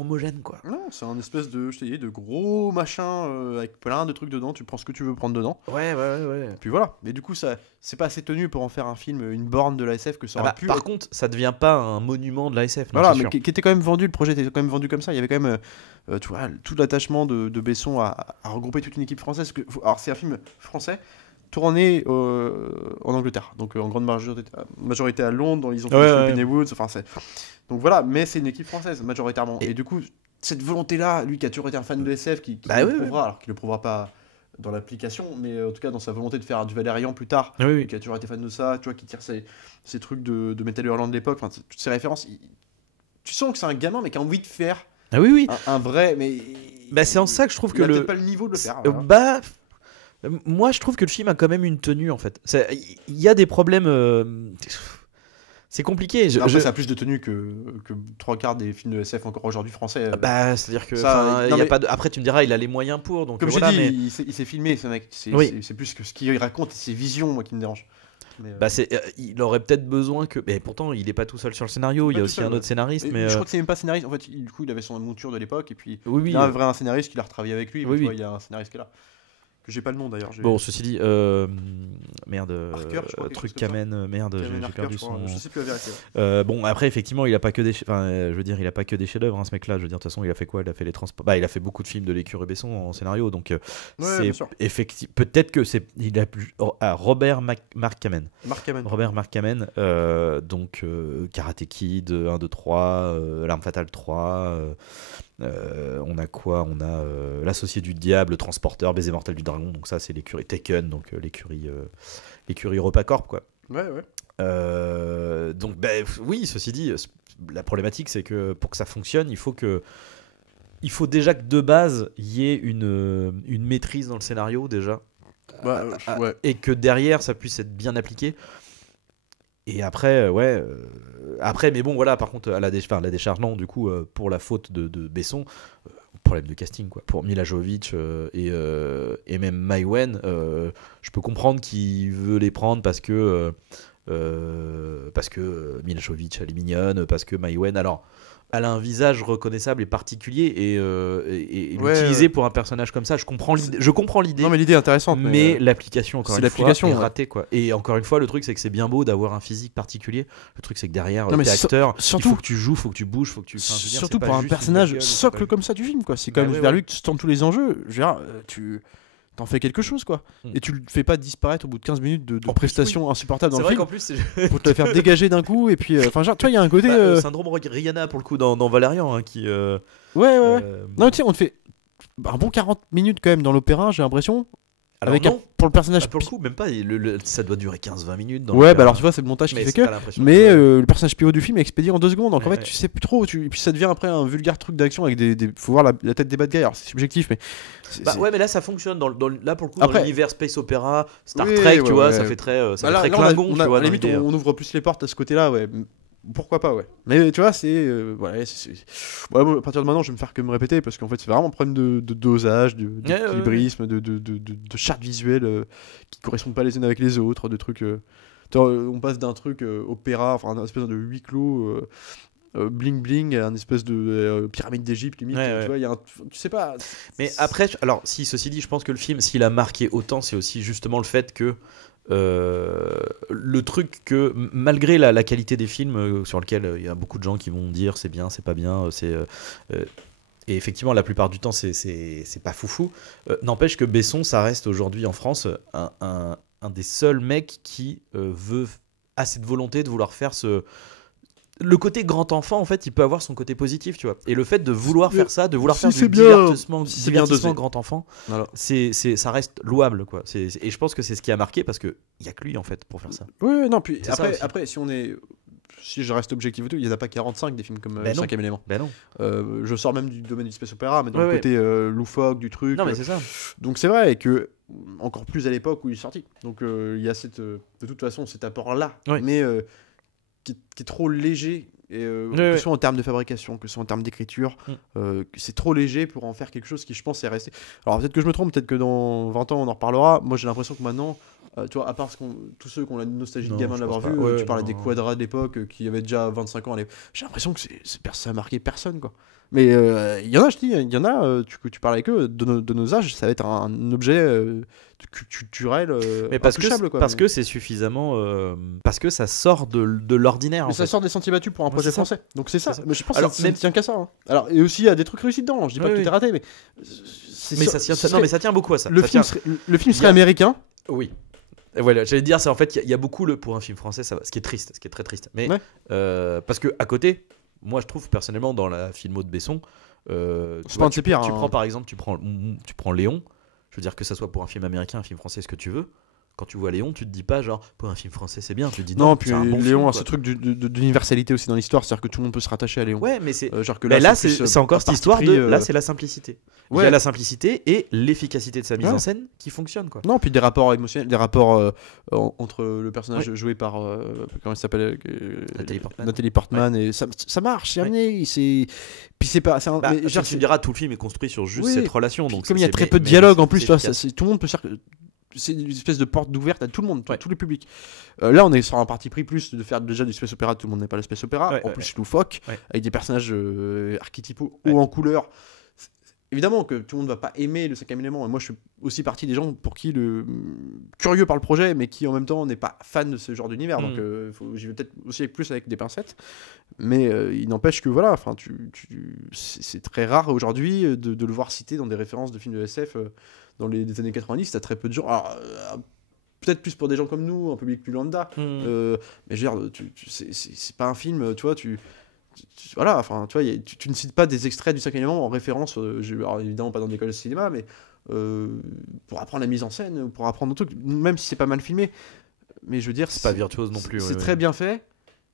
homogène, quoi. Non, c'est un espèce de gros machin avec plein de trucs dedans. Tu prends ce que tu veux prendre dedans. Ouais. Et puis voilà. Mais du coup, ça, c'est pas assez tenu pour en faire un film, une borne de la SF que ça aurait pu. Par contre, ça devient pas un monument de la SF. Voilà, mais qui était quand même vendu. Le projet était quand même vendu comme ça. Il y avait quand même, tu vois, tout l'attachement de Besson à regrouper toute une équipe française. Alors, c'est un film français tourné en Angleterre, donc en grande majorité à Londres. Ils ont fait le Pennywood. Enfin, donc voilà, mais c'est une équipe française majoritairement. Et du coup, cette volonté-là, lui qui a toujours été un fan de SF, qui le prouvera, alors qu'il le prouvera pas dans l'application, mais en tout cas dans sa volonté de faire du Valérian plus tard, qui a toujours été fan de ça, tu vois, qui tire ces trucs de Metal Hurlant de l'époque, toutes ces références. Tu sens que c'est un gamin, mais qui a envie de faire un vrai. Mais c'est en ça que je trouve que il a peut-être pas le niveau de le faire. Moi, je trouve que le film a quand même une tenue, en fait. Il y a des problèmes. C'est compliqué. Après, ça a plus de tenue que 3/4 des films de SF encore aujourd'hui français. C'est-à-dire que. Après, tu me diras, il a les moyens pour. Donc, comme je dis, il s'est filmé, ce mec. C'est plus que ce qu'il raconte, ses visions, moi, qui me dérange. Il aurait peut-être besoin que. Mais pourtant, il est pas tout seul sur le scénario. Il y a aussi un autre scénariste. Mais je crois que c'est même pas scénariste. En fait, du coup, il avait son monture de l'époque. Et puis, il y a un scénariste qui l'a retravaillé avec lui. Mais il y a un scénariste qui est là. Que j'ai pas le nom d'ailleurs. Bon, ceci dit, Parker, je crois, truc Kamen, j'ai perdu son. Je sais plus la vérité. Bon, après, effectivement, il a pas que des, il a pas que des chefs-d'œuvre, hein, ce mec-là. Je veux dire, de toute façon, il a fait quoi? Il a fait les transports. Il a fait beaucoup de films de l'écurie Besson en scénario, donc c'est effectivement. Peut-être que il a plus. Mark Kamen. Robert Mark Kamen. Donc Karate Kid 1, 2, 3, L'Arme Fatale 3. On a quoi? On a l'Associé du Diable, Transporteur, Baiser Mortel du Dragon. Donc ça, c'est l'écurie Taken, donc l'écurie EuropaCorp, quoi. Donc oui, ceci dit, la problématique, c'est que pour que ça fonctionne, il faut déjà que de base il y ait une maîtrise dans le scénario déjà, et que derrière ça puisse être bien appliqué. Et après, mais bon, voilà, par contre, la décharge, non, du coup, pour la faute de Besson, problème de casting, quoi. Pour Mila Jovovich et même Mai Wen, je peux comprendre qu'il veut les prendre parce que Mila Jovovich, elle est mignonne, parce que Mai Wen, alors, elle a un visage reconnaissable et particulier, et l'utiliser pour un personnage comme ça, je comprends l'idée. Non, mais l'idée est intéressante. Mais l'application, encore une fois, est ratée, quoi. Et encore une fois, le truc, c'est que c'est bien beau d'avoir un physique particulier. Le truc, c'est que derrière, t'es acteur, surtout, il faut que tu joues, faut que tu bouges, faut que tu. Surtout pour un personnage socle comme ça du film, quoi. C'est quand même vers lui que tu tentes tous les enjeux. Je veux dire, t'en fais quelque chose, quoi. Et tu le fais pas disparaître au bout de 15 minutes de prestations insupportables dans le film. C'est vrai qu'en plus, pour te le faire dégager d'un coup, et puis enfin genre tu vois, il y a un côté syndrome Rihanna pour le coup dans Valérian, hein, qui non, tu sais, on te fait un bon 40 minutes quand même dans l'opéra, j'ai l'impression. Alors avec non, pour le personnage. pour le coup, même pas. Ça doit durer 15-20 minutes. Dans Ouais, le bah alors tu vois, c'est le montage qui mais fait c'est que. pas l'impression Mais que- le personnage pivot du film est expédié en 2 secondes. Donc en Ouais, fait, ouais. tu sais plus trop. Et puis ça devient après un vulgaire truc d'action avec des. Faut voir la tête des bad guys. Alors c'est subjectif, mais. Bah ouais, mais là ça fonctionne. Là pour le coup, Après- dans l'univers space opéra, Star Oui, Trek, ouais, tu vois, ouais. ça fait très, ça Bah fait là, très là, Klingon, on tu a, vois. à la dans limite, l'idée. on ouvre plus les portes à ce côté-là, ouais. Pourquoi pas, ouais. Mais tu vois, c'est. Ouais, ouais, moi, à partir de maintenant, je vais me faire que me répéter parce qu'en fait, c'est vraiment un problème de dosage, d'équilibrisme, de charte visuelle qui correspondent pas les unes avec les autres, de trucs. Tu vois, on passe d'un truc opéra, enfin, un espèce de huis clos. Bling bling, un espèce de pyramide d'Égypte limite, Ouais, tu ouais. vois, il y a un, tu sais pas. Mais après, alors si ceci dit, je pense que le film, s'il a marqué autant, c'est aussi justement le fait que le truc que malgré la qualité des films sur lequel il y a beaucoup de gens qui vont dire c'est bien, c'est pas bien, et effectivement la plupart du temps c'est pas foufou, n'empêche que Besson ça reste aujourd'hui en France un des seuls mecs qui a cette volonté de vouloir faire le côté grand enfant, en fait, il peut avoir son côté positif, tu vois. Et le fait de vouloir faire ça, de vouloir si faire c'est du bien- divertissement, si c'est bien dosé. grand enfant, Voilà. ça reste louable, quoi. Et je pense que c'est ce qui a marqué parce que il y a que lui en fait pour faire ça. Oui, non, puis C'est ça aussi. après, si je reste objectif et tout, il n'y en a pas 45 des films comme Ben non. 5ème élément. Ben non. Je sors même du domaine du space opéra, mais dans Ouais, le ouais. côté loufoque du truc. Non mais c'est ça. Donc c'est vrai que encore plus à l'époque où il est sorti. Donc il y a de toute façon cet apport là, Ouais. mais qui est trop léger. Et, que ouais. ce soit en termes de fabrication, que ce soit en termes d'écriture, c'est trop léger pour en faire quelque chose qui, je pense, est resté. Alors peut-être que je me trompe, peut-être que dans 20 ans on en reparlera. Moi j'ai l'impression que maintenant, tu vois, à part tous ceux qui ont la nostalgie de Non, gamin de je l'avoir pense vu, pas. Ouais, tu parlais non, des non. quadras de l'époque qui avaient déjà 25 ans à l'époque. J'ai l'impression que ça a marqué personne, quoi. Mais il y en a, je dis, il y en a, tu parles avec eux, de nos âges, ça va être un objet culturel Mais parce intouchable, que quoi. parce Mais- que c'est suffisamment parce que ça sort de l'ordinaire. Mais En ça fait. sort des sentiers battus pour un Ouais, projet c'est ça. français. Donc c'est ça. C'est ça. Mais je pense Alors, que ça même- ne tient qu'à ça. Hein. Alors, et aussi, il y a des trucs réussis dedans. Je dis pas Oui, que tout oui. est raté, mais. Mais ça tient. Non mais ça tient beaucoup à ça. Le Ça film tient- le film il y serait a- américain. Oui. Et voilà, j'allais dire, c'est en fait, il y a beaucoup pour un film français, ce qui est triste, ce qui est très triste. Mais Ouais. parce que à côté, moi je trouve personnellement dans la filmo de Besson, tu C'est vois, pas un de ses pires, Tu hein. prends par exemple, tu prends Léon. Je veux dire que ça soit pour un film américain, un film français, ce que tu veux. Quand tu vois Léon, tu te dis pas genre pour un film français c'est bien, tu te dis Non, non, puis c'est un bon Léon film, a quoi. ce truc d'universalité aussi dans l'histoire, c'est-à-dire que tout le monde peut se rattacher à Léon. Ouais, mais c'est. Genre que Mais là, plus, c'est encore un cette parti histoire pris, de. Là, c'est la simplicité. Il y ouais. a la simplicité et l'efficacité de sa mise Ouais. en scène qui fonctionne, quoi. Non, puis des rapports émotionnels, des rapports entre le personnage joué par comment il s'appelle, Nathalie Portman, et ça marche, c'est Ouais. amené, puis c'est pas, Bah, mais, genre, tu me diras, tout le film est construit sur juste Oui. cette relation. Donc comme il y a c'est- très mais- peu de mais dialogue en c'est plus, tu vois, efficace. tout le monde peut c'est une espèce de porte ouverte à tout le monde, Ouais. tout le public. Là, on est sur un parti pris plus de faire déjà du space opéra, tout le monde n'est pas le space opéra, Ouais, en ouais, plus loufoque, Ouais. avec des personnages archétypaux Ouais. ou en couleur. Évidemment que tout le monde va pas aimer le 5ème élément, et moi je suis aussi partie des gens pour qui curieux par le projet, mais qui en même temps n'est pas fan de ce genre d'univers, donc j'y vais peut-être aussi plus avec des pincettes, mais il n'empêche que voilà, enfin c'est très rare aujourd'hui de le voir cité dans des références de films de SF dans les années 90. T'as très peu de gens, alors peut-être plus pour des gens comme nous, un public plus lambda, mais je veux dire, c'est pas un film, tu vois, voilà, enfin, tu vois, tu ne cites pas des extraits du 5ème élément en référence, alors évidemment pas dans l'école de cinéma, mais pour apprendre la mise en scène, pour apprendre un truc, même si c'est pas mal filmé, mais je veux dire, C'est pas virtuose non plus. c'est ouais, très ouais. bien fait,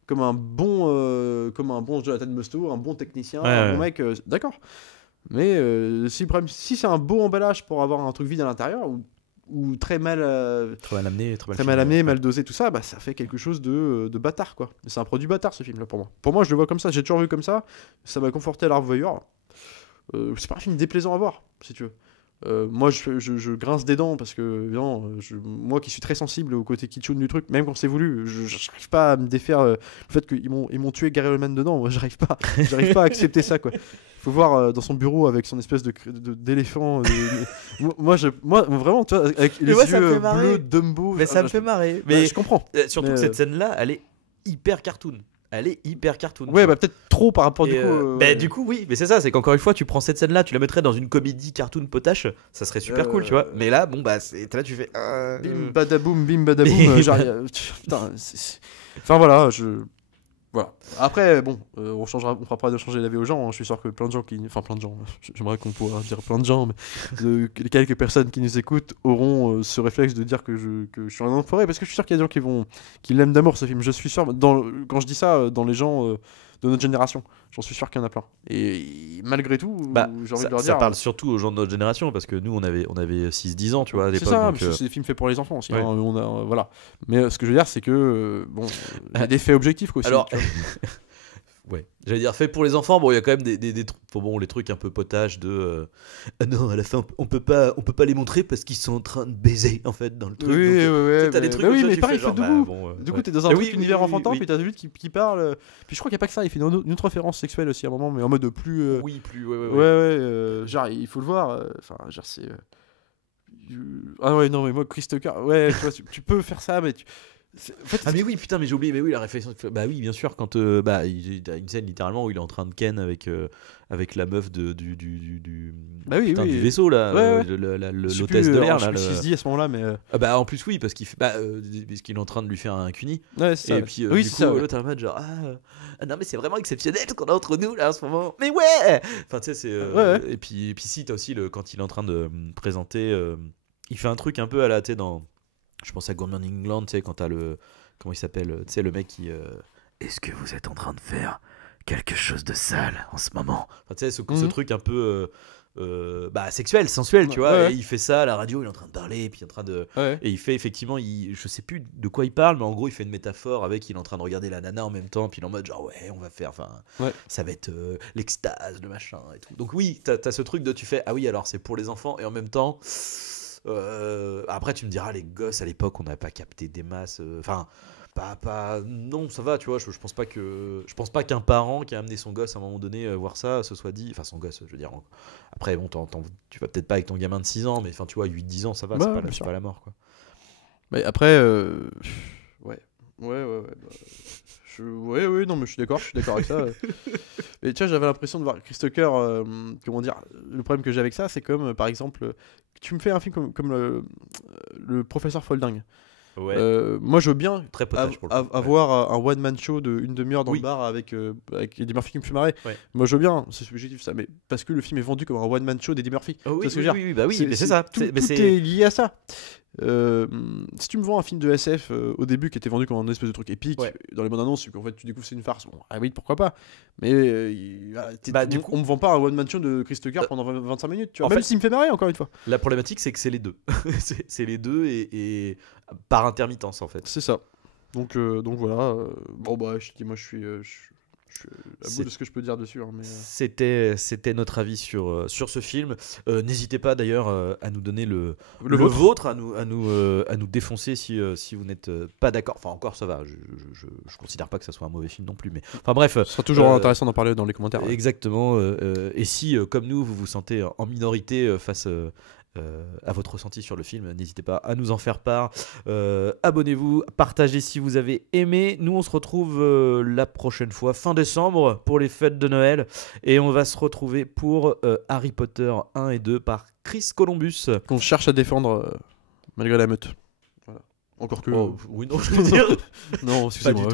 comme un bon Jonathan Mostow, un bon technicien, Ouais, un ouais. bon mec, d'accord. Mais si c'est un beau emballage pour avoir un truc vide à l'intérieur, ou très mal Très mal amené, très mal amené, mal dosé, tout ça, bah ça fait quelque chose de bâtard, quoi. C'est un produit bâtard, ce film là, pour moi. Pour moi, je le vois comme ça, j'ai toujours vu comme ça m'a conforté à la revoyure. C'est pas un film déplaisant à voir, si tu veux. Moi je grince des dents parce que évidemment, moi qui suis très sensible au côté kitschoun du truc, même quand c'est voulu, j'arrive pas à me défaire le fait qu'ils m'ont tué Gary Oldman dedans. Moi j'arrive pas à accepter ça, quoi. Faut voir dans son bureau avec son espèce d'éléphant. Moi vraiment, tu vois, avec les moi, ça me yeux fait marrer. bleus Dumbo. Mais ça me fait marrer. Mais je comprends. surtout Mais, que cette scène-là, elle est hyper cartoon. Elle est hyper cartoon. Ouais, bah peut-être trop par rapport Et, du coup, oui, mais c'est ça, c'est qu'encore une fois, tu prends cette scène-là, tu la mettrais dans une comédie cartoon potache, ça serait super cool, tu vois. Mais là, bon, bah, là, tu fais. Bim badaboum, bim badaboum. Putain, enfin voilà, Voilà. Après, bon, on fera pas de changer la vie aux gens. Hein. Je suis sûr que plein de gens plein de gens. J'aimerais qu'on pourrait dire plein de gens, mais les quelques personnes qui nous écoutent auront ce réflexe de dire que je suis un enfoiré, parce que je suis sûr qu'il y a des gens qui l'aiment d'amour ce film. Je suis sûr. Quand je dis ça, dans les gens de notre génération, j'en suis sûr qu'il y en a plein. Et malgré tout, j'ai envie de leur dire. Ça parle surtout aux gens de notre génération, parce que nous, on avait 6-10 ans, tu vois, à l'époque. C'est ça, donc, c'est des films faits pour les enfants aussi. Ouais. Hein, voilà. Mais ce que je veux dire, c'est que il y a des faits objectifs aussi. Alors, ouais, j'allais dire fait pour les enfants. Bon, il y a quand même des trucs, les trucs un peu potages de ah non, à la fin on peut pas les montrer parce qu'ils sont en train de baiser en fait dans le truc. Oui, t'as des trucs oui, comme ça, mais tu pareil, fais genre, du coup, t'es dans un truc univers enfantin, oui. puis t'as adulte qui parle. Puis je crois qu'il n'y a pas que ça, il fait une autre référence sexuelle aussi à un moment, mais en mode plus. Ouais. Genre, il faut le voir. Enfin, genre, c'est. Ah ouais, non, mais moi, Chris Tucker, ouais, tu vois, tu peux faire ça, mais. En fait, ah mais oui, putain, mais j'ai oublié, mais oui, la réflexion. Bah oui, bien sûr, quand il y a une scène littéralement où il est en train de ken avec la meuf du vaisseau là, l'hôtesse de l'air là. Je sais plus ce qu'il se dit à ce moment-là, mais. Bah en plus oui, parce qu'il fait, parce qu'il est en train de lui faire un cuni. Ouais, c'est ça. Et puis oui, du coup, ça, l'autre en mode genre non mais c'est vraiment exceptionnel ce qu'on a entre nous là en ce moment. Mais ouais. Enfin tu sais c'est. Ouais. Et puis si t'as aussi quand il est en train de présenter, il fait un truc un peu à la dans. Je pense à Good Morning England, tu sais, quand t'as comment il s'appelle, tu sais, le mec qui. Est-ce que vous êtes en train de faire quelque chose de sale en ce moment? Enfin, tu sais, ce truc un peu sexuel, sensuel, tu vois. Ouais. Et il fait ça à la radio, il est en train de parler, et puis en train de. Ouais. Et il fait effectivement, je sais plus de quoi il parle, mais en gros, il fait une métaphore avec il est en train de regarder la nana en même temps, puis il est en mode genre, ouais, on va faire. Enfin, ça va être l'extase, le machin et tout. Donc, oui, t'as ce truc de tu fais, ah oui, alors c'est pour les enfants, et en même temps. Après tu me diras les gosses à l'époque on n'avait pas capté des masses enfin pas non ça va tu vois je pense pas qu'un parent qui a amené son gosse à un moment donné voir ça se soit dit enfin son gosse je veux dire après bon tu vas peut-être pas avec ton gamin de 6 ans mais enfin tu vois 8-10 ans ça va c'est pas la mort quoi. Mais après ouais non mais je suis d'accord avec ça. Mais tu vois j'avais l'impression de voir Chris Tucker comment dire, le problème que j'ai avec ça c'est comme par exemple tu me fais un film comme le professeur Folding. Ouais. Moi je veux bien très potage pour avoir un one man show de une demi-heure dans le bar avec Eddie Murphy qui me fait marrer. Moi je veux bien, c'est subjectif ça, mais parce que le film est vendu comme un one man show d'Eddie Murphy. Oui, mais c'est ça. Tout est lié à ça. Si tu me vends un film de SF au début qui était vendu comme un espèce de truc épique dans les bandes annonces, qu'en fait tu découvres c'est une farce, bon, ah oui pourquoi pas, mais du coup on me vend pas un one man show de Chris Tucker pendant 25 minutes, tu vois, même s'il me fait marrer encore une fois. La problématique c'est que c'est les deux. c'est les deux et par intermittence en fait. C'est ça. Donc voilà. Bon bah je dis moi je suis à bout de ce que je peux dire dessus. Hein, mais c'était notre avis sur ce film. N'hésitez pas d'ailleurs à nous donner le vôtre, à nous défoncer si vous n'êtes pas d'accord. Enfin encore ça va. Je considère pas que ça soit un mauvais film non plus. Mais enfin bref. Ce sera toujours intéressant d'en parler dans les commentaires. Exactement. Et si comme nous vous vous sentez en minorité face à votre ressenti sur le film, n'hésitez pas à nous en faire part. Abonnez-vous, partagez si vous avez aimé. Nous on se retrouve la prochaine fois fin décembre pour les fêtes de Noël et on va se retrouver pour Harry Potter 1 et 2 par Chris Columbus qu'on cherche à défendre malgré la meute. Voilà. Encore que oui non je veux dire non excusez-moi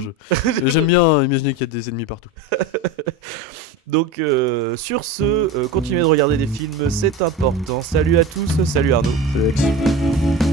j'aime bien imaginer qu'il y a des ennemis partout. Donc sur ce, continuez de regarder des films, c'est important. Salut à tous, salut Arnaud. Salut Alex.